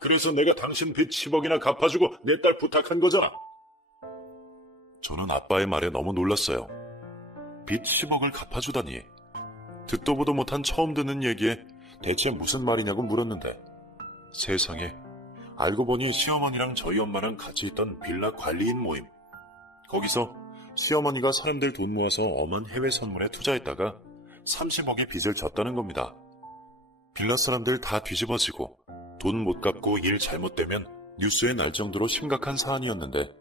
그래서 내가 당신 빚 10억이나 갚아주고 내 딸 부탁한 거잖아. 저는 아빠의 말에 너무 놀랐어요. 빚 10억을 갚아주다니. 듣도 보도 못한 처음 듣는 얘기에 대체 무슨 말이냐고 물었는데 세상에, 알고 보니 시어머니랑 저희 엄마랑 같이 있던 빌라 관리인 모임. 거기서 시어머니가 사람들 돈 모아서 엄한 해외 선물에 투자했다가 30억의 빚을 졌다는 겁니다. 빌라 사람들 다 뒤집어지고 돈 못 갚고 일 잘못되면 뉴스에 날 정도로 심각한 사안이었는데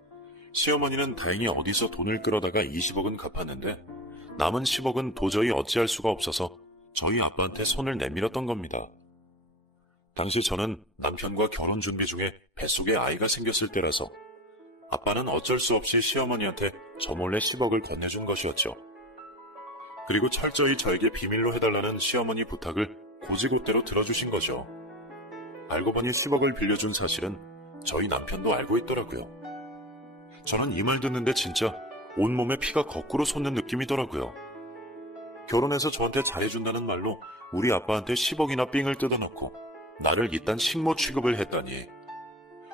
시어머니는 다행히 어디서 돈을 끌어다가 20억은 갚았는데 남은 10억은 도저히 어찌할 수가 없어서 저희 아빠한테 손을 내밀었던 겁니다. 당시 저는 남편과 결혼 준비 중에 뱃속에 아이가 생겼을 때라서 아빠는 어쩔 수 없이 시어머니한테 저 몰래 10억을 건네준 것이었죠. 그리고 철저히 저에게 비밀로 해달라는 시어머니 부탁을 고지고대로 들어주신 거죠. 알고 보니 10억을 빌려준 사실은 저희 남편도 알고 있더라고요. 저는 이 말 듣는데 진짜 온몸에 피가 거꾸로 솟는 느낌이더라고요. 결혼해서 저한테 잘해준다는 말로 우리 아빠한테 10억이나 삥을 뜯어놓고 나를 이딴 식모 취급을 했다니.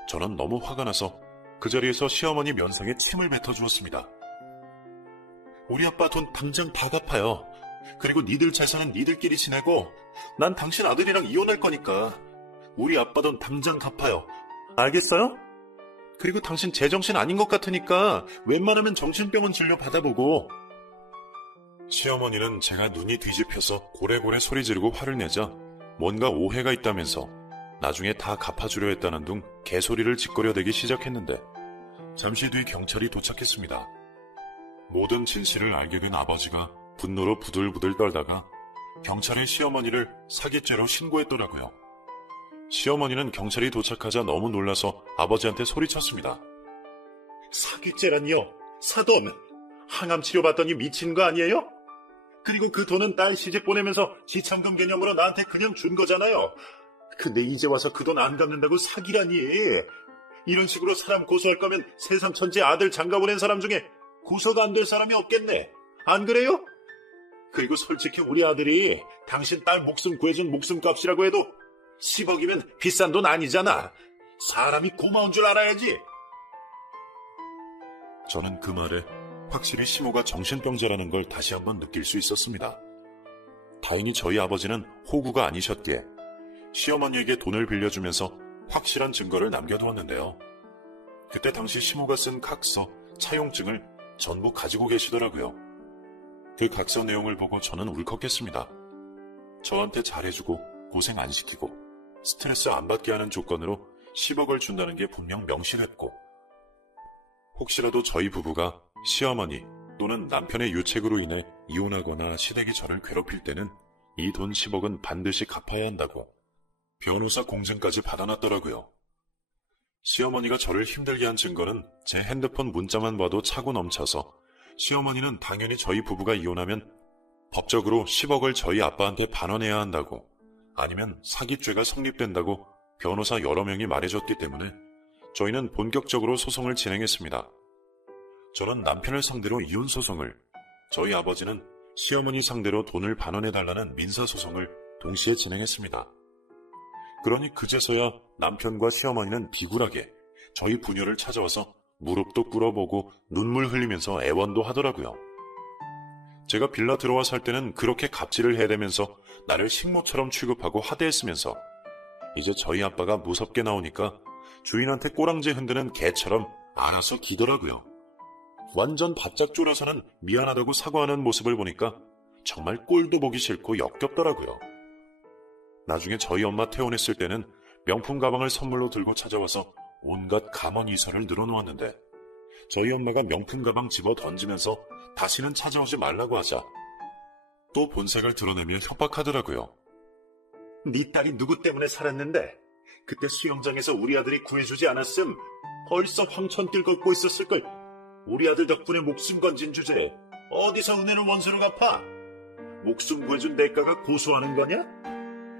저는 너무 화가 나서 그 자리에서 시어머니 면상에 침을 뱉어주었습니다. 우리 아빠 돈 당장 다 갚아요. 그리고 니들 재산은 니들끼리 지내고 난 당신 아들이랑 이혼할 거니까 우리 아빠 돈 당장 갚아요. 알겠어요? 그리고 당신 제정신 아닌 것 같으니까 웬만하면 정신병원 진료 받아보고. 시어머니는 제가 눈이 뒤집혀서 고래고래 소리 지르고 화를 내자 뭔가 오해가 있다면서 나중에 다 갚아주려 했다는 둥 개소리를 짓거려대기 시작했는데 잠시 뒤 경찰이 도착했습니다. 모든 진실을 알게 된 아버지가 분노로 부들부들 떨다가 경찰에 시어머니를 사기죄로 신고했더라고요. 시어머니는 경찰이 도착하자 너무 놀라서 아버지한테 소리쳤습니다. 사기죄란요? 사돈! 항암 치료받더니 미친 거 아니에요? 그리고 그 돈은 딸 시집 보내면서 지참금 개념으로 나한테 그냥 준 거잖아요. 근데 이제 와서 그 돈 안 갚는다고 사기라니. 이런 식으로 사람 고소할 거면 세상 천지 아들 장가 보낸 사람 중에 고소가 안 될 사람이 없겠네. 안 그래요? 그리고 솔직히 우리 아들이 당신 딸 목숨 구해준 목숨값이라고 해도 10억이면 비싼 돈 아니잖아. 사람이 고마운 줄 알아야지. 저는 그 말에 확실히 시모가 정신병자라는 걸 다시 한번 느낄 수 있었습니다. 다행히 저희 아버지는 호구가 아니셨기에 시어머니에게 돈을 빌려주면서 확실한 증거를 남겨두었는데요. 그때 당시 시모가 쓴 각서, 차용증을 전부 가지고 계시더라고요. 그 각서 내용을 보고 저는 울컥했습니다. 저한테 잘해주고 고생 안 시키고 스트레스 안 받게 하는 조건으로 10억을 준다는 게 분명 명시됐고 혹시라도 저희 부부가 시어머니 또는 남편의 유책으로 인해 이혼하거나 시댁이 저를 괴롭힐 때는 이 돈 10억은 반드시 갚아야 한다고 변호사 공증까지 받아놨더라고요. 시어머니가 저를 힘들게 한 증거는 제 핸드폰 문자만 봐도 차고 넘쳐서 시어머니는 당연히 저희 부부가 이혼하면 법적으로 10억을 저희 아빠한테 반환해야 한다고 아니면 사기죄가 성립된다고 변호사 여러 명이 말해줬기 때문에 저희는 본격적으로 소송을 진행했습니다. 저는 남편을 상대로 이혼 소송을, 저희 아버지는 시어머니 상대로 돈을 반환해달라는 민사소송을 동시에 진행했습니다. 그러니 그제서야 남편과 시어머니는 비굴하게 저희 부녀를 찾아와서 무릎도 꿇어보고 눈물 흘리면서 애원도 하더라고요. 제가 빌라 들어와 살 때는 그렇게 갑질을 해대면서 나를 식모처럼 취급하고 하대했으면서 이제 저희 아빠가 무섭게 나오니까 주인한테 꼬랑지 흔드는 개처럼 알아서 기더라고요. 완전 바짝 졸아서는 미안하다고 사과하는 모습을 보니까 정말 꼴도 보기 싫고 역겹더라고요. 나중에 저희 엄마 퇴원했을 때는 명품 가방을 선물로 들고 찾아와서 온갖 가만이설을 늘어놓았는데 저희 엄마가 명품 가방 집어 던지면서 다시는 찾아오지 말라고 하자 또 본색을 드러내며 협박하더라고요. 네 딸이 누구 때문에 살았는데 그때 수영장에서 우리 아들이 구해주지 않았음 벌써 황천길 걷고 있었을걸. 우리 아들 덕분에 목숨 건진 주제에 어디서 은혜를 원수로 갚아? 목숨 구해준 대가가 고소하는 거냐?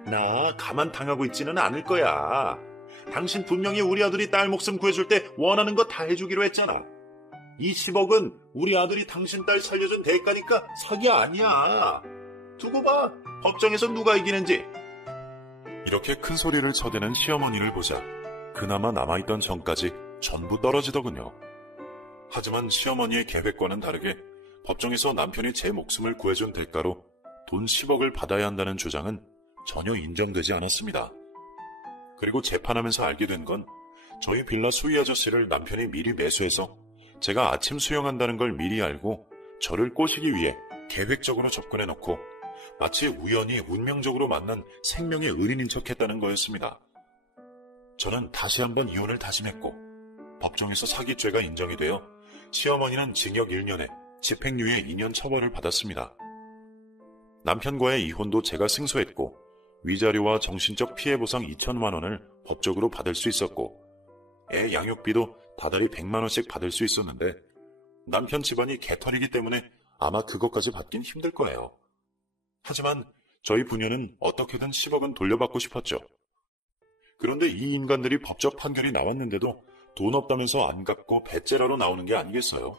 나 가만 당하고 있지는 않을 거야. 당신 분명히 우리 아들이 딸 목숨 구해줄 때 원하는 거 다 해주기로 했잖아. 이 10억은 우리 아들이 당신 딸 살려준 대가니까 사기 아니야. 두고 봐. 법정에서 누가 이기는지. 이렇게 큰 소리를 쳐대는 시어머니를 보자 그나마 남아있던 정까지 전부 떨어지더군요. 하지만 시어머니의 계획과는 다르게 법정에서 남편이 제 목숨을 구해준 대가로 돈 10억을 받아야 한다는 주장은 전혀 인정되지 않았습니다. 그리고 재판하면서 알게 된 건 저희 빌라 수위 아저씨를 남편이 미리 매수해서 제가 아침 수영한다는 걸 미리 알고 저를 꼬시기 위해 계획적으로 접근해놓고 마치 우연히 운명적으로 만난 생명의 은인인 척했다는 거였습니다. 저는 다시 한번 이혼을 다짐했고 법정에서 사기죄가 인정이 되어 시어머니는 징역 1년에 집행유예 2년 처벌을 받았습니다. 남편과의 이혼도 제가 승소했고 위자료와 정신적 피해보상 2천만 원을 법적으로 받을 수 있었고 애 양육비도 다달이 100만 원씩 받을 수 있었는데 남편 집안이 개털이기 때문에 아마 그것까지 받긴 힘들 거예요. 하지만 저희 부녀는 어떻게든 10억은 돌려받고 싶었죠. 그런데 이 인간들이 법적 판결이 나왔는데도 돈 없다면서 안 갚고 배째라로 나오는 게 아니겠어요?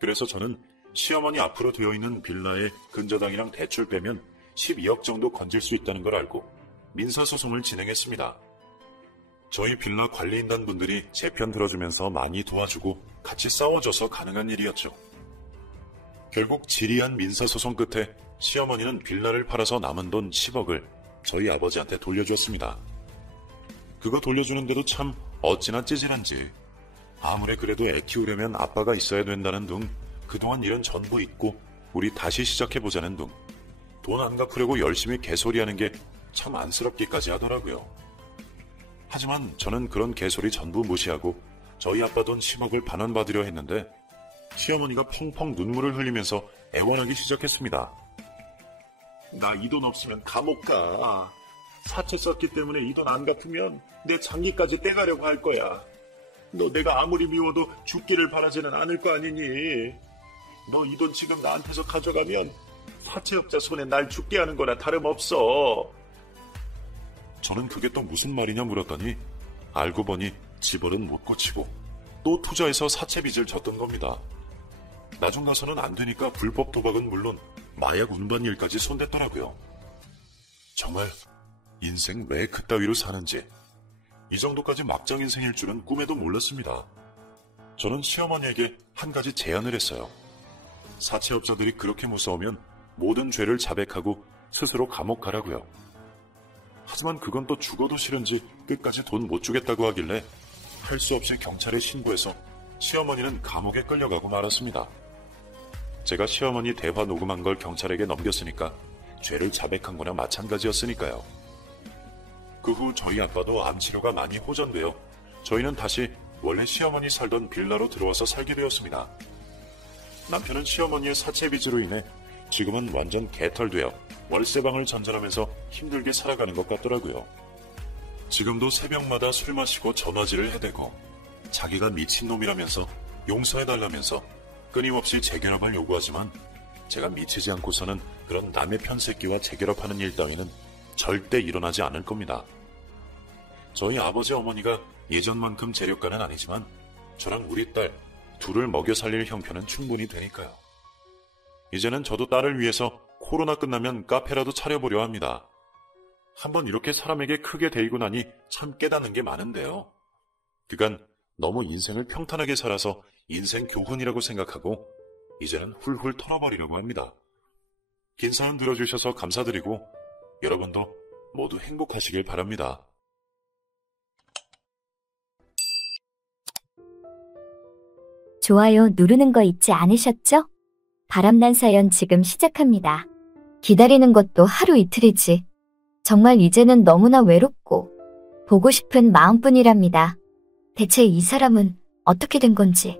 그래서 저는 시어머니 앞으로 되어 있는 빌라에 근저당이랑 대출 빼면 12억 정도 건질 수 있다는 걸 알고 민사소송을 진행했습니다. 저희 빌라 관리인단 분들이 제 편 들어주면서 많이 도와주고 같이 싸워줘서 가능한 일이었죠. 결국 지리한 민사소송 끝에 시어머니는 빌라를 팔아서 남은 돈 10억을 저희 아버지한테 돌려주었습니다. 그거 돌려주는데도 참 어찌나 찌질한지 아무리 그래도 애 키우려면 아빠가 있어야 된다는 둥 그동안 일은 전부 잊고 우리 다시 시작해보자는 둥 돈 안 갚으려고 열심히 개소리하는 게 참 안쓰럽기까지 하더라고요. 하지만 저는 그런 개소리 전부 무시하고 저희 아빠 돈 10억을 반환받으려 했는데 시어머니가 펑펑 눈물을 흘리면서 애원하기 시작했습니다. 나 이 돈 없으면 감옥 가. 사채 썼기 때문에 이 돈 안 갚으면 내 장기까지 떼가려고 할 거야. 너 내가 아무리 미워도 죽기를 바라지는 않을 거 아니니. 너 이 돈 지금 나한테서 가져가면 사채업자 손에 날 죽게 하는 거나 다름없어. 저는 그게 또 무슨 말이냐 물었더니 알고 보니 집벌은 못 고치고 또 투자해서 사채 빚을 졌던 겁니다. 나중 가서는 안 되니까 불법 도박은 물론 마약 운반 일까지 손댔더라고요. 정말 인생 왜 그따위로 사는지 이 정도까지 막장 인생일 줄은 꿈에도 몰랐습니다. 저는 시어머니에게 한 가지 제안을 했어요. 사채업자들이 그렇게 무서우면 모든 죄를 자백하고 스스로 감옥 가라고요. 하지만 그건 또 죽어도 싫은지 끝까지 돈 못 주겠다고 하길래 할 수 없이 경찰에 신고해서 시어머니는 감옥에 끌려가고 말았습니다. 제가 시어머니 대화 녹음한 걸 경찰에게 넘겼으니까 죄를 자백한 거나 마찬가지였으니까요. 그 후 저희 아빠도 암치료가 많이 호전되어 저희는 다시 원래 시어머니 살던 빌라로 들어와서 살게 되었습니다. 남편은 시어머니의 사채 빚으로 인해 지금은 완전 개털되어 월세방을 전전하면서 힘들게 살아가는 것 같더라고요. 지금도 새벽마다 술 마시고 전화질을 해대고 자기가 미친놈이라면서 용서해달라면서 끊임없이 재결합을 요구하지만 제가 미치지 않고서는 그런 남의 편새끼와 재결합하는 일 따위는 절대 일어나지 않을 겁니다. 저희 아버지 어머니가 예전만큼 재력가는 아니지만 저랑 우리 딸 둘을 먹여 살릴 형편은 충분히 되니까요. 이제는 저도 딸을 위해서 코로나 끝나면 카페라도 차려보려 합니다. 한번 이렇게 사람에게 크게 데이고 나니 참 깨닫는 게 많은데요. 그간 너무 인생을 평탄하게 살아서 인생 교훈이라고 생각하고 이제는 훌훌 털어버리려고 합니다. 긴 사연 들어주셔서 감사드리고 여러분도 모두 행복하시길 바랍니다. 좋아요 누르는 거 잊지 않으셨죠? 바람난 사연 지금 시작합니다. 기다리는 것도 하루 이틀이지. 정말 이제는 너무나 외롭고 보고 싶은 마음뿐이랍니다. 대체 이 사람은 어떻게 된 건지,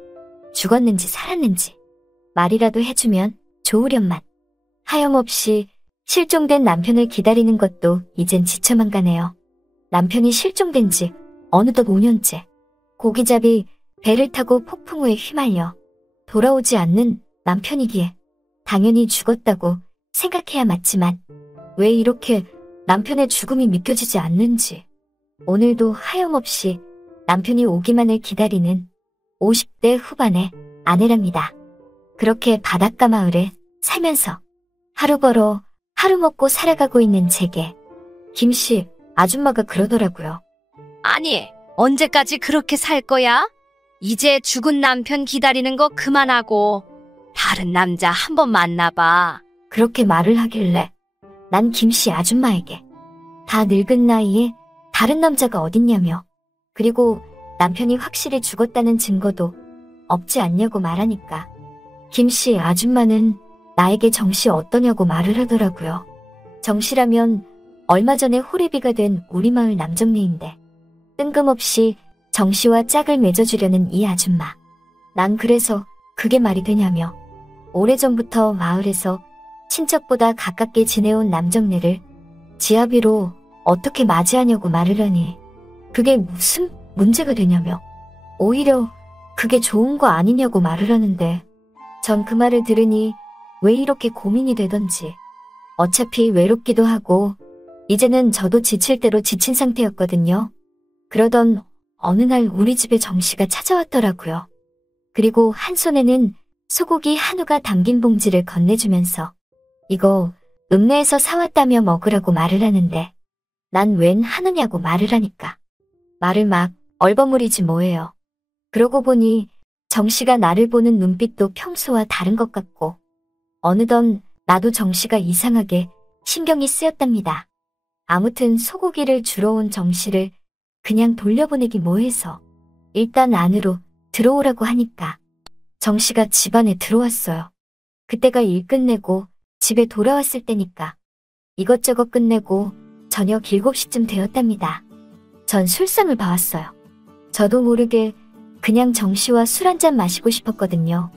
죽었는지 살았는지 말이라도 해주면 좋으련만. 하염없이 실종된 남편을 기다리는 것도 이젠 지쳐만 가네요. 남편이 실종된 지 어느덧 5년째. 고기잡이 배를 타고 폭풍우에 휘말려 돌아오지 않는 남편이기에 당연히 죽었다고 생각해야 맞지만 왜 이렇게 남편의 죽음이 믿겨지지 않는지. 오늘도 하염없이 남편이 오기만을 기다리는 50대 후반의 아내랍니다. 그렇게 바닷가 마을에 살면서 하루 벌어 하루 먹고 살아가고 있는 제게 김씨 아줌마가 그러더라고요. 아니, 언제까지 그렇게 살 거야? 이제 죽은 남편 기다리는 거 그만하고 다른 남자 한번 만나봐. 그렇게 말을 하길래 난 김씨 아줌마에게 다 늙은 나이에 다른 남자가 어딨냐며, 그리고 남편이 확실히 죽었다는 증거도 없지 않냐고 말하니까 김씨 아줌마는 나에게 정씨 어떠냐고 말을 하더라고요. 정씨라면 얼마 전에 호래비가 된 우리 마을 남정네인데 뜬금없이 정씨와 짝을 맺어주려는 이 아줌마. 난 그래서 그게 말이 되냐며 오래전부터 마을에서 친척보다 가깝게 지내온 남정네를 지아비로 어떻게 맞이하냐고 말을 하니 그게 무슨 문제가 되냐며, 오히려 그게 좋은 거 아니냐고 말을 하는데 전 그 말을 들으니 왜 이렇게 고민이 되던지. 어차피 외롭기도 하고 이제는 저도 지칠 대로 지친 상태였거든요. 그러던 어느 날 우리 집에 정씨가 찾아왔더라고요. 그리고 한 손에는 소고기 한우가 담긴 봉지를 건네주면서 이거 읍내에서 사왔다며 먹으라고 말을 하는데 난 웬 한우냐고 말을 하니까 말을 막 얼버무리지 뭐예요. 그러고 보니 정씨가 나를 보는 눈빛도 평소와 다른 것 같고 어느덧 나도 정씨가 이상하게 신경이 쓰였답니다. 아무튼 소고기를 주러 온 정씨를 그냥 돌려보내기 뭐해서 일단 안으로 들어오라고 하니까 정씨가 집 안에 들어왔어요. 그때가 일 끝내고 집에 돌아왔을 때니까 이것저것 끝내고 저녁 7시쯤 되었답니다. 전 술상을 봐왔어요. 저도 모르게 그냥 정씨와 술 한잔 마시고 싶었거든요.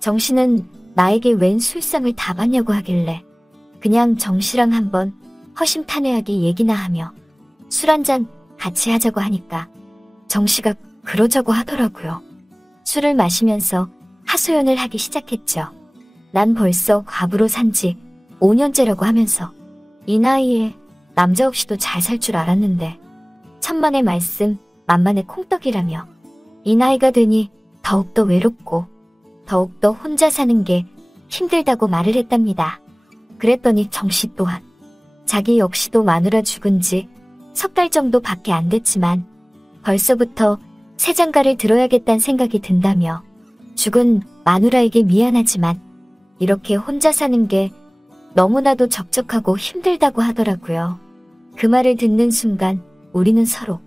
정씨는 나에게 웬 술상을 다 봤냐고 하길래 그냥 정씨랑 한번 허심탄회하게 얘기나 하며 술 한잔 같이 하자고 하니까 정씨가 그러자고 하더라고요. 술을 마시면서 하소연을 하기 시작했죠. 난 벌써 과부로 산지 5년째라고 하면서 이 나이에 남자 없이도 잘 살 줄 알았는데 천만의 말씀 만만의 콩떡이라며 이 나이가 되니 더욱더 외롭고 더욱더 혼자 사는 게 힘들다고 말을 했답니다. 그랬더니 정씨 또한 자기 역시도 마누라 죽은 지 석 달 정도밖에 안 됐지만 벌써부터 새 장가를 들어야겠다는 생각이 든다며 죽은 마누라에게 미안하지만 이렇게 혼자 사는 게 너무나도 적적하고 힘들다고 하더라고요. 그 말을 듣는 순간 우리는 서로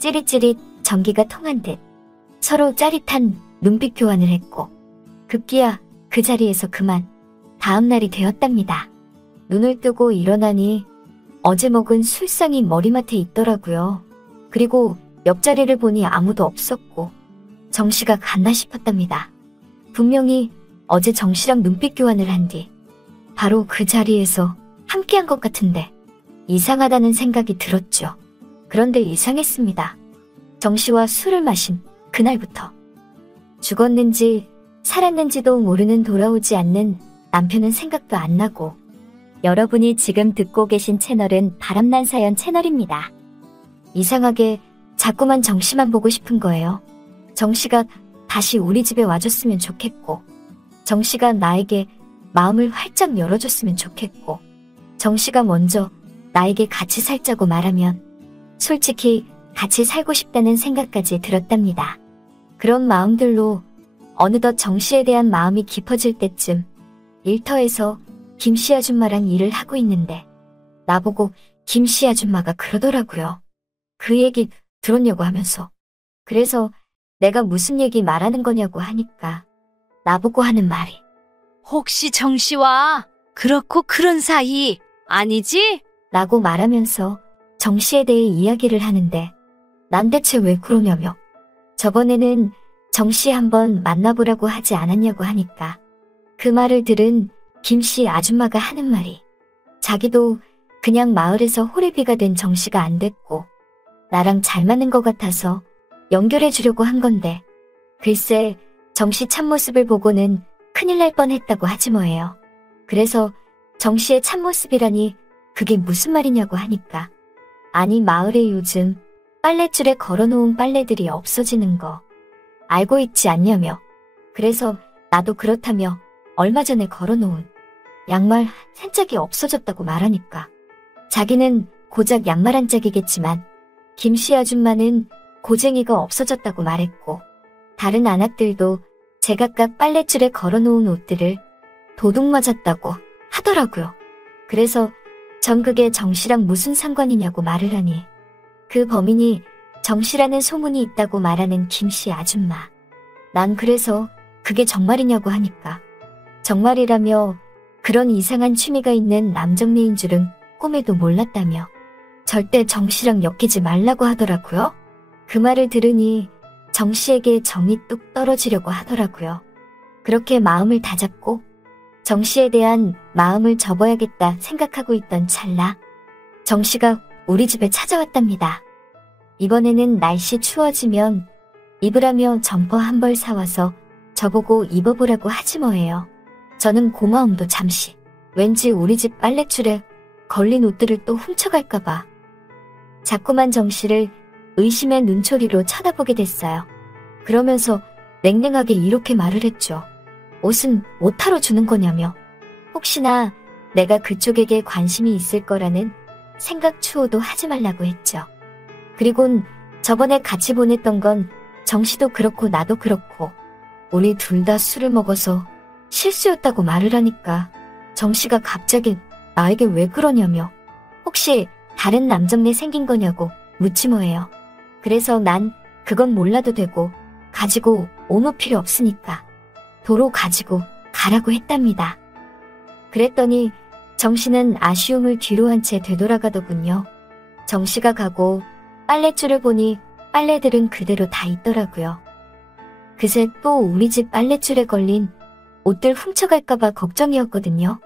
찌릿찌릿 전기가 통한 듯 서로 짜릿한 눈빛 교환을 했고 급기야 그 자리에서 그만 다음 날이 되었답니다. 눈을 뜨고 일어나니 어제 먹은 술상이 머리맡에 있더라고요. 그리고 옆자리를 보니 아무도 없었고 정씨가 갔나 싶었답니다. 분명히 어제 정씨랑 눈빛 교환을 한 뒤 바로 그 자리에서 함께한 것 같은데 이상하다는 생각이 들었죠. 그런데 이상했습니다. 정씨와 술을 마신 그날부터 죽었는지 살았는지도 모르는 돌아오지 않는 남편은 생각도 안 나고. 여러분이 지금 듣고 계신 채널은 바람난 사연 채널입니다. 이상하게 자꾸만 정씨만 보고 싶은 거예요. 정씨가 다시 우리 집에 와줬으면 좋겠고 정씨가 나에게 마음을 활짝 열어줬으면 좋겠고 정씨가 먼저 나에게 같이 살자고 말하면 솔직히 같이 살고 싶다는 생각까지 들었답니다. 그런 마음들로 어느덧 정씨에 대한 마음이 깊어질 때쯤 일터에서 김씨 아줌마랑 일을 하고 있는데 나보고 김씨 아줌마가 그러더라고요. 그 얘기 들었냐고 하면서 그래서 내가 무슨 얘기 말하는 거냐고 하니까 나보고 하는 말이 혹시 정씨와 그렇고 그런 사이 아니지? 라고 말하면서 정씨에 대해 이야기를 하는데 난 대체 왜 그러냐며 저번에는 정씨 한번 만나보라고 하지 않았냐고 하니까 그 말을 들은 김씨 아줌마가 하는 말이 자기도 그냥 마을에서 호래비가 된 정씨가 안 됐고 나랑 잘 맞는 것 같아서 연결해 주려고 한 건데 글쎄 정씨 참모습을 보고는 큰일 날 뻔했다고 하지 뭐예요. 그래서 정씨의 참모습이라니 그게 무슨 말이냐고 하니까 아니 마을에 요즘 빨랫줄에 걸어놓은 빨래들이 없어지는 거 알고 있지 않냐며 그래서 나도 그렇다며 얼마 전에 걸어놓은 양말 한 짝이 없어졌다고 말하니까 자기는 고작 양말 한 짝이겠지만 김씨 아줌마는 고쟁이가 없어졌다고 말했고 다른 안악들도 제각각 빨랫줄에 걸어놓은 옷들을 도둑 맞았다고 하더라고요. 그래서 전 그게 정씨랑 무슨 상관이냐고 말을 하니 그 범인이 정씨라는 소문이 있다고 말하는 김씨 아줌마. 난 그래서 그게 정말이냐고 하니까 정말이라며 그런 이상한 취미가 있는 남정네인 줄은 꿈에도 몰랐다며 절대 정씨랑 엮이지 말라고 하더라고요. 그 말을 들으니 정씨에게 정이 뚝 떨어지려고 하더라고요. 그렇게 마음을 다잡고 정씨에 대한 마음을 접어야겠다 생각하고 있던 찰나 정씨가 우리 집에 찾아왔답니다. 이번에는 날씨 추워지면 입으라며 점퍼 한 벌 사와서 저보고 입어보라고 하지 뭐예요. 저는 고마움도 잠시 왠지 우리 집 빨랫줄에 걸린 옷들을 또 훔쳐갈까봐 자꾸만 정씨를 의심의 눈초리로 쳐다보게 됐어요. 그러면서 냉랭하게 이렇게 말을 했죠. 옷은 옷하러 주는 거냐며 혹시나 내가 그쪽에게 관심이 있을 거라는 생각 추호도 하지 말라고 했죠. 그리곤 저번에 같이 보냈던 건 정씨도 그렇고 나도 그렇고 우리 둘 다 술을 먹어서 실수였다고 말을 하니까 정씨가 갑자기 나에게 왜 그러냐며 혹시 다른 남정네 생긴 거냐고 묻지 뭐예요. 그래서 난 그건 몰라도 되고 가지고 온 옷 필요 없으니까 도로 가지고 가라고 했답니다. 그랬더니 정씨는 아쉬움을 뒤로 한 채 되돌아가더군요. 정씨가 가고 빨랫줄을 보니 빨래들은 그대로 다 있더라고요. 그새 또 우리 집 빨랫줄에 걸린 옷들 훔쳐갈까봐 걱정이었거든요.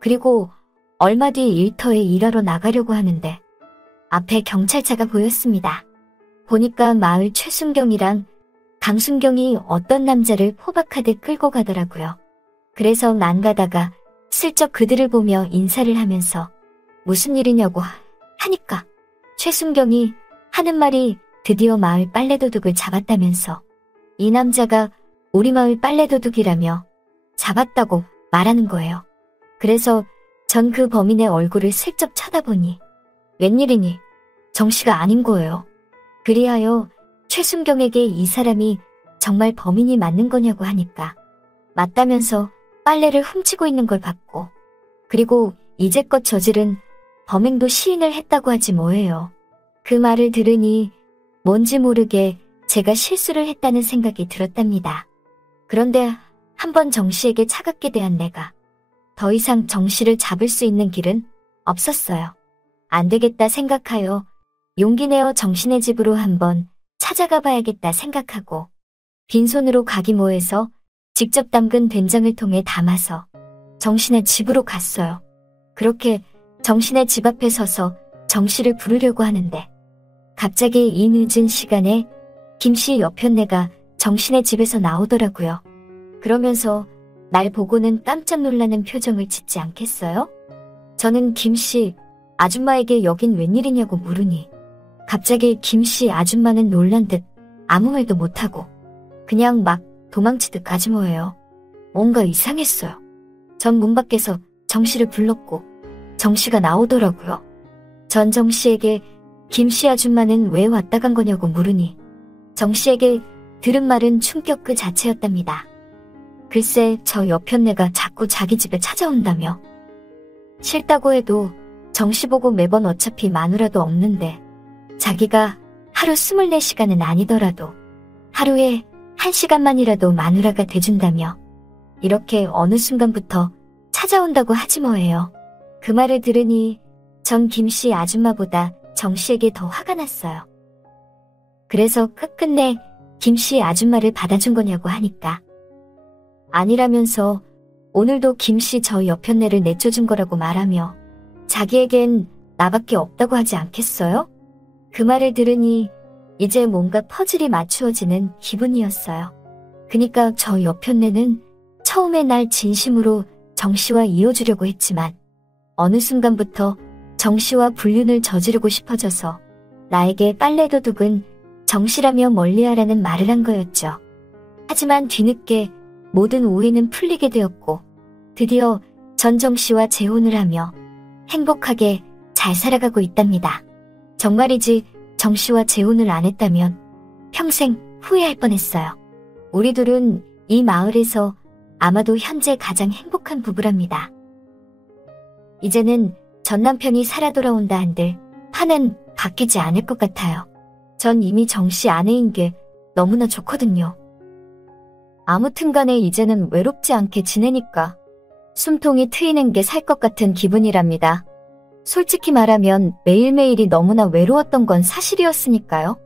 그리고 얼마 뒤 일터에 일하러 나가려고 하는데 앞에 경찰차가 보였습니다. 보니까 마을 최순경이랑 강순경이 어떤 남자를 포박하듯 끌고 가더라고요. 그래서 난 가다가 슬쩍 그들을 보며 인사를 하면서 무슨 일이냐고 하니까 최순경이 하는 말이 드디어 마을 빨래도둑을 잡았다면서 이 남자가 우리 마을 빨래도둑이라며 잡았다고 말하는 거예요. 그래서 전 그 범인의 얼굴을 슬쩍 쳐다보니 웬일이니 정씨가 아닌 거예요. 그리하여 최순경에게 이 사람이 정말 범인이 맞는 거냐고 하니까 맞다면서 빨래를 훔치고 있는 걸 봤고 그리고 이제껏 저지른 범행도 시인을 했다고 하지 뭐예요. 그 말을 들으니 뭔지 모르게 제가 실수를 했다는 생각이 들었답니다. 그런데 한번 정씨에게 차갑게 대한 내가 더 이상 정씨를 잡을 수 있는 길은 없었어요. 안 되겠다 생각하여 용기 내어 정신의 집으로 한번 찾아가 봐야겠다 생각하고 빈손으로 가기 뭐해서 직접 담근 된장을 통에 담아서 정신의 집으로 갔어요. 그렇게 정신의 집 앞에 서서 정씨를 부르려고 하는데 갑자기 이 늦은 시간에 김씨 여편네가 정신의 집에서 나오더라고요. 그러면서 날 보고는 깜짝 놀라는 표정을 짓지 않겠어요? 저는 김씨 아줌마에게 여긴 웬일이냐고 물으니 갑자기 김씨 아줌마는 놀란 듯 아무 말도 못하고 그냥 막 도망치듯 가지 뭐예요. 뭔가 이상했어요. 전 문 밖에서 정씨를 불렀고 정씨가 나오더라고요. 전 정씨에게 김씨 아줌마는 왜 왔다 간 거냐고 물으니 정씨에게 들은 말은 충격 그 자체였답니다. 글쎄 저 여편네가 자꾸 자기 집에 찾아온다며 싫다고 해도 정씨 보고 매번 어차피 마누라도 없는데 자기가 하루 24시간은 아니더라도 하루에 1시간만이라도 마누라가 돼준다며 이렇게 어느 순간부터 찾아온다고 하지 뭐예요. 그 말을 들으니 전 김씨 아줌마보다 정씨에게 더 화가 났어요. 그래서 끝끝내 김씨 아줌마를 받아준 거냐고 하니까 아니라면서 오늘도 김씨 저 여편네를 내쫓은 거라고 말하며 자기에겐 나밖에 없다고 하지 않겠어요? 그 말을 들으니 이제 뭔가 퍼즐이 맞추어지는 기분이었어요. 그니까 저 여편네는 처음에 날 진심으로 정씨와 이어주려고 했지만 어느 순간부터 정씨와 불륜을 저지르고 싶어져서 나에게 빨래도둑은 정씨라며 멀리하라는 말을 한 거였죠. 하지만 뒤늦게 모든 오해는 풀리게 되었고 드디어 전 정씨와 재혼을 하며 행복하게 잘 살아가고 있답니다. 정말이지 정씨와 재혼을 안 했다면 평생 후회할 뻔했어요. 우리 둘은 이 마을에서 아마도 현재 가장 행복한 부부랍니다. 이제는 전 남편이 살아 돌아온다 한들 판은 바뀌지 않을 것 같아요. 전 이미 정씨 아내인 게 너무나 좋거든요. 아무튼 간에 이제는 외롭지 않게 지내니까 숨통이 트이는 게 살 것 같은 기분이랍니다. 솔직히 말하면 매일매일이 너무나 외로웠던 건 사실이었으니까요.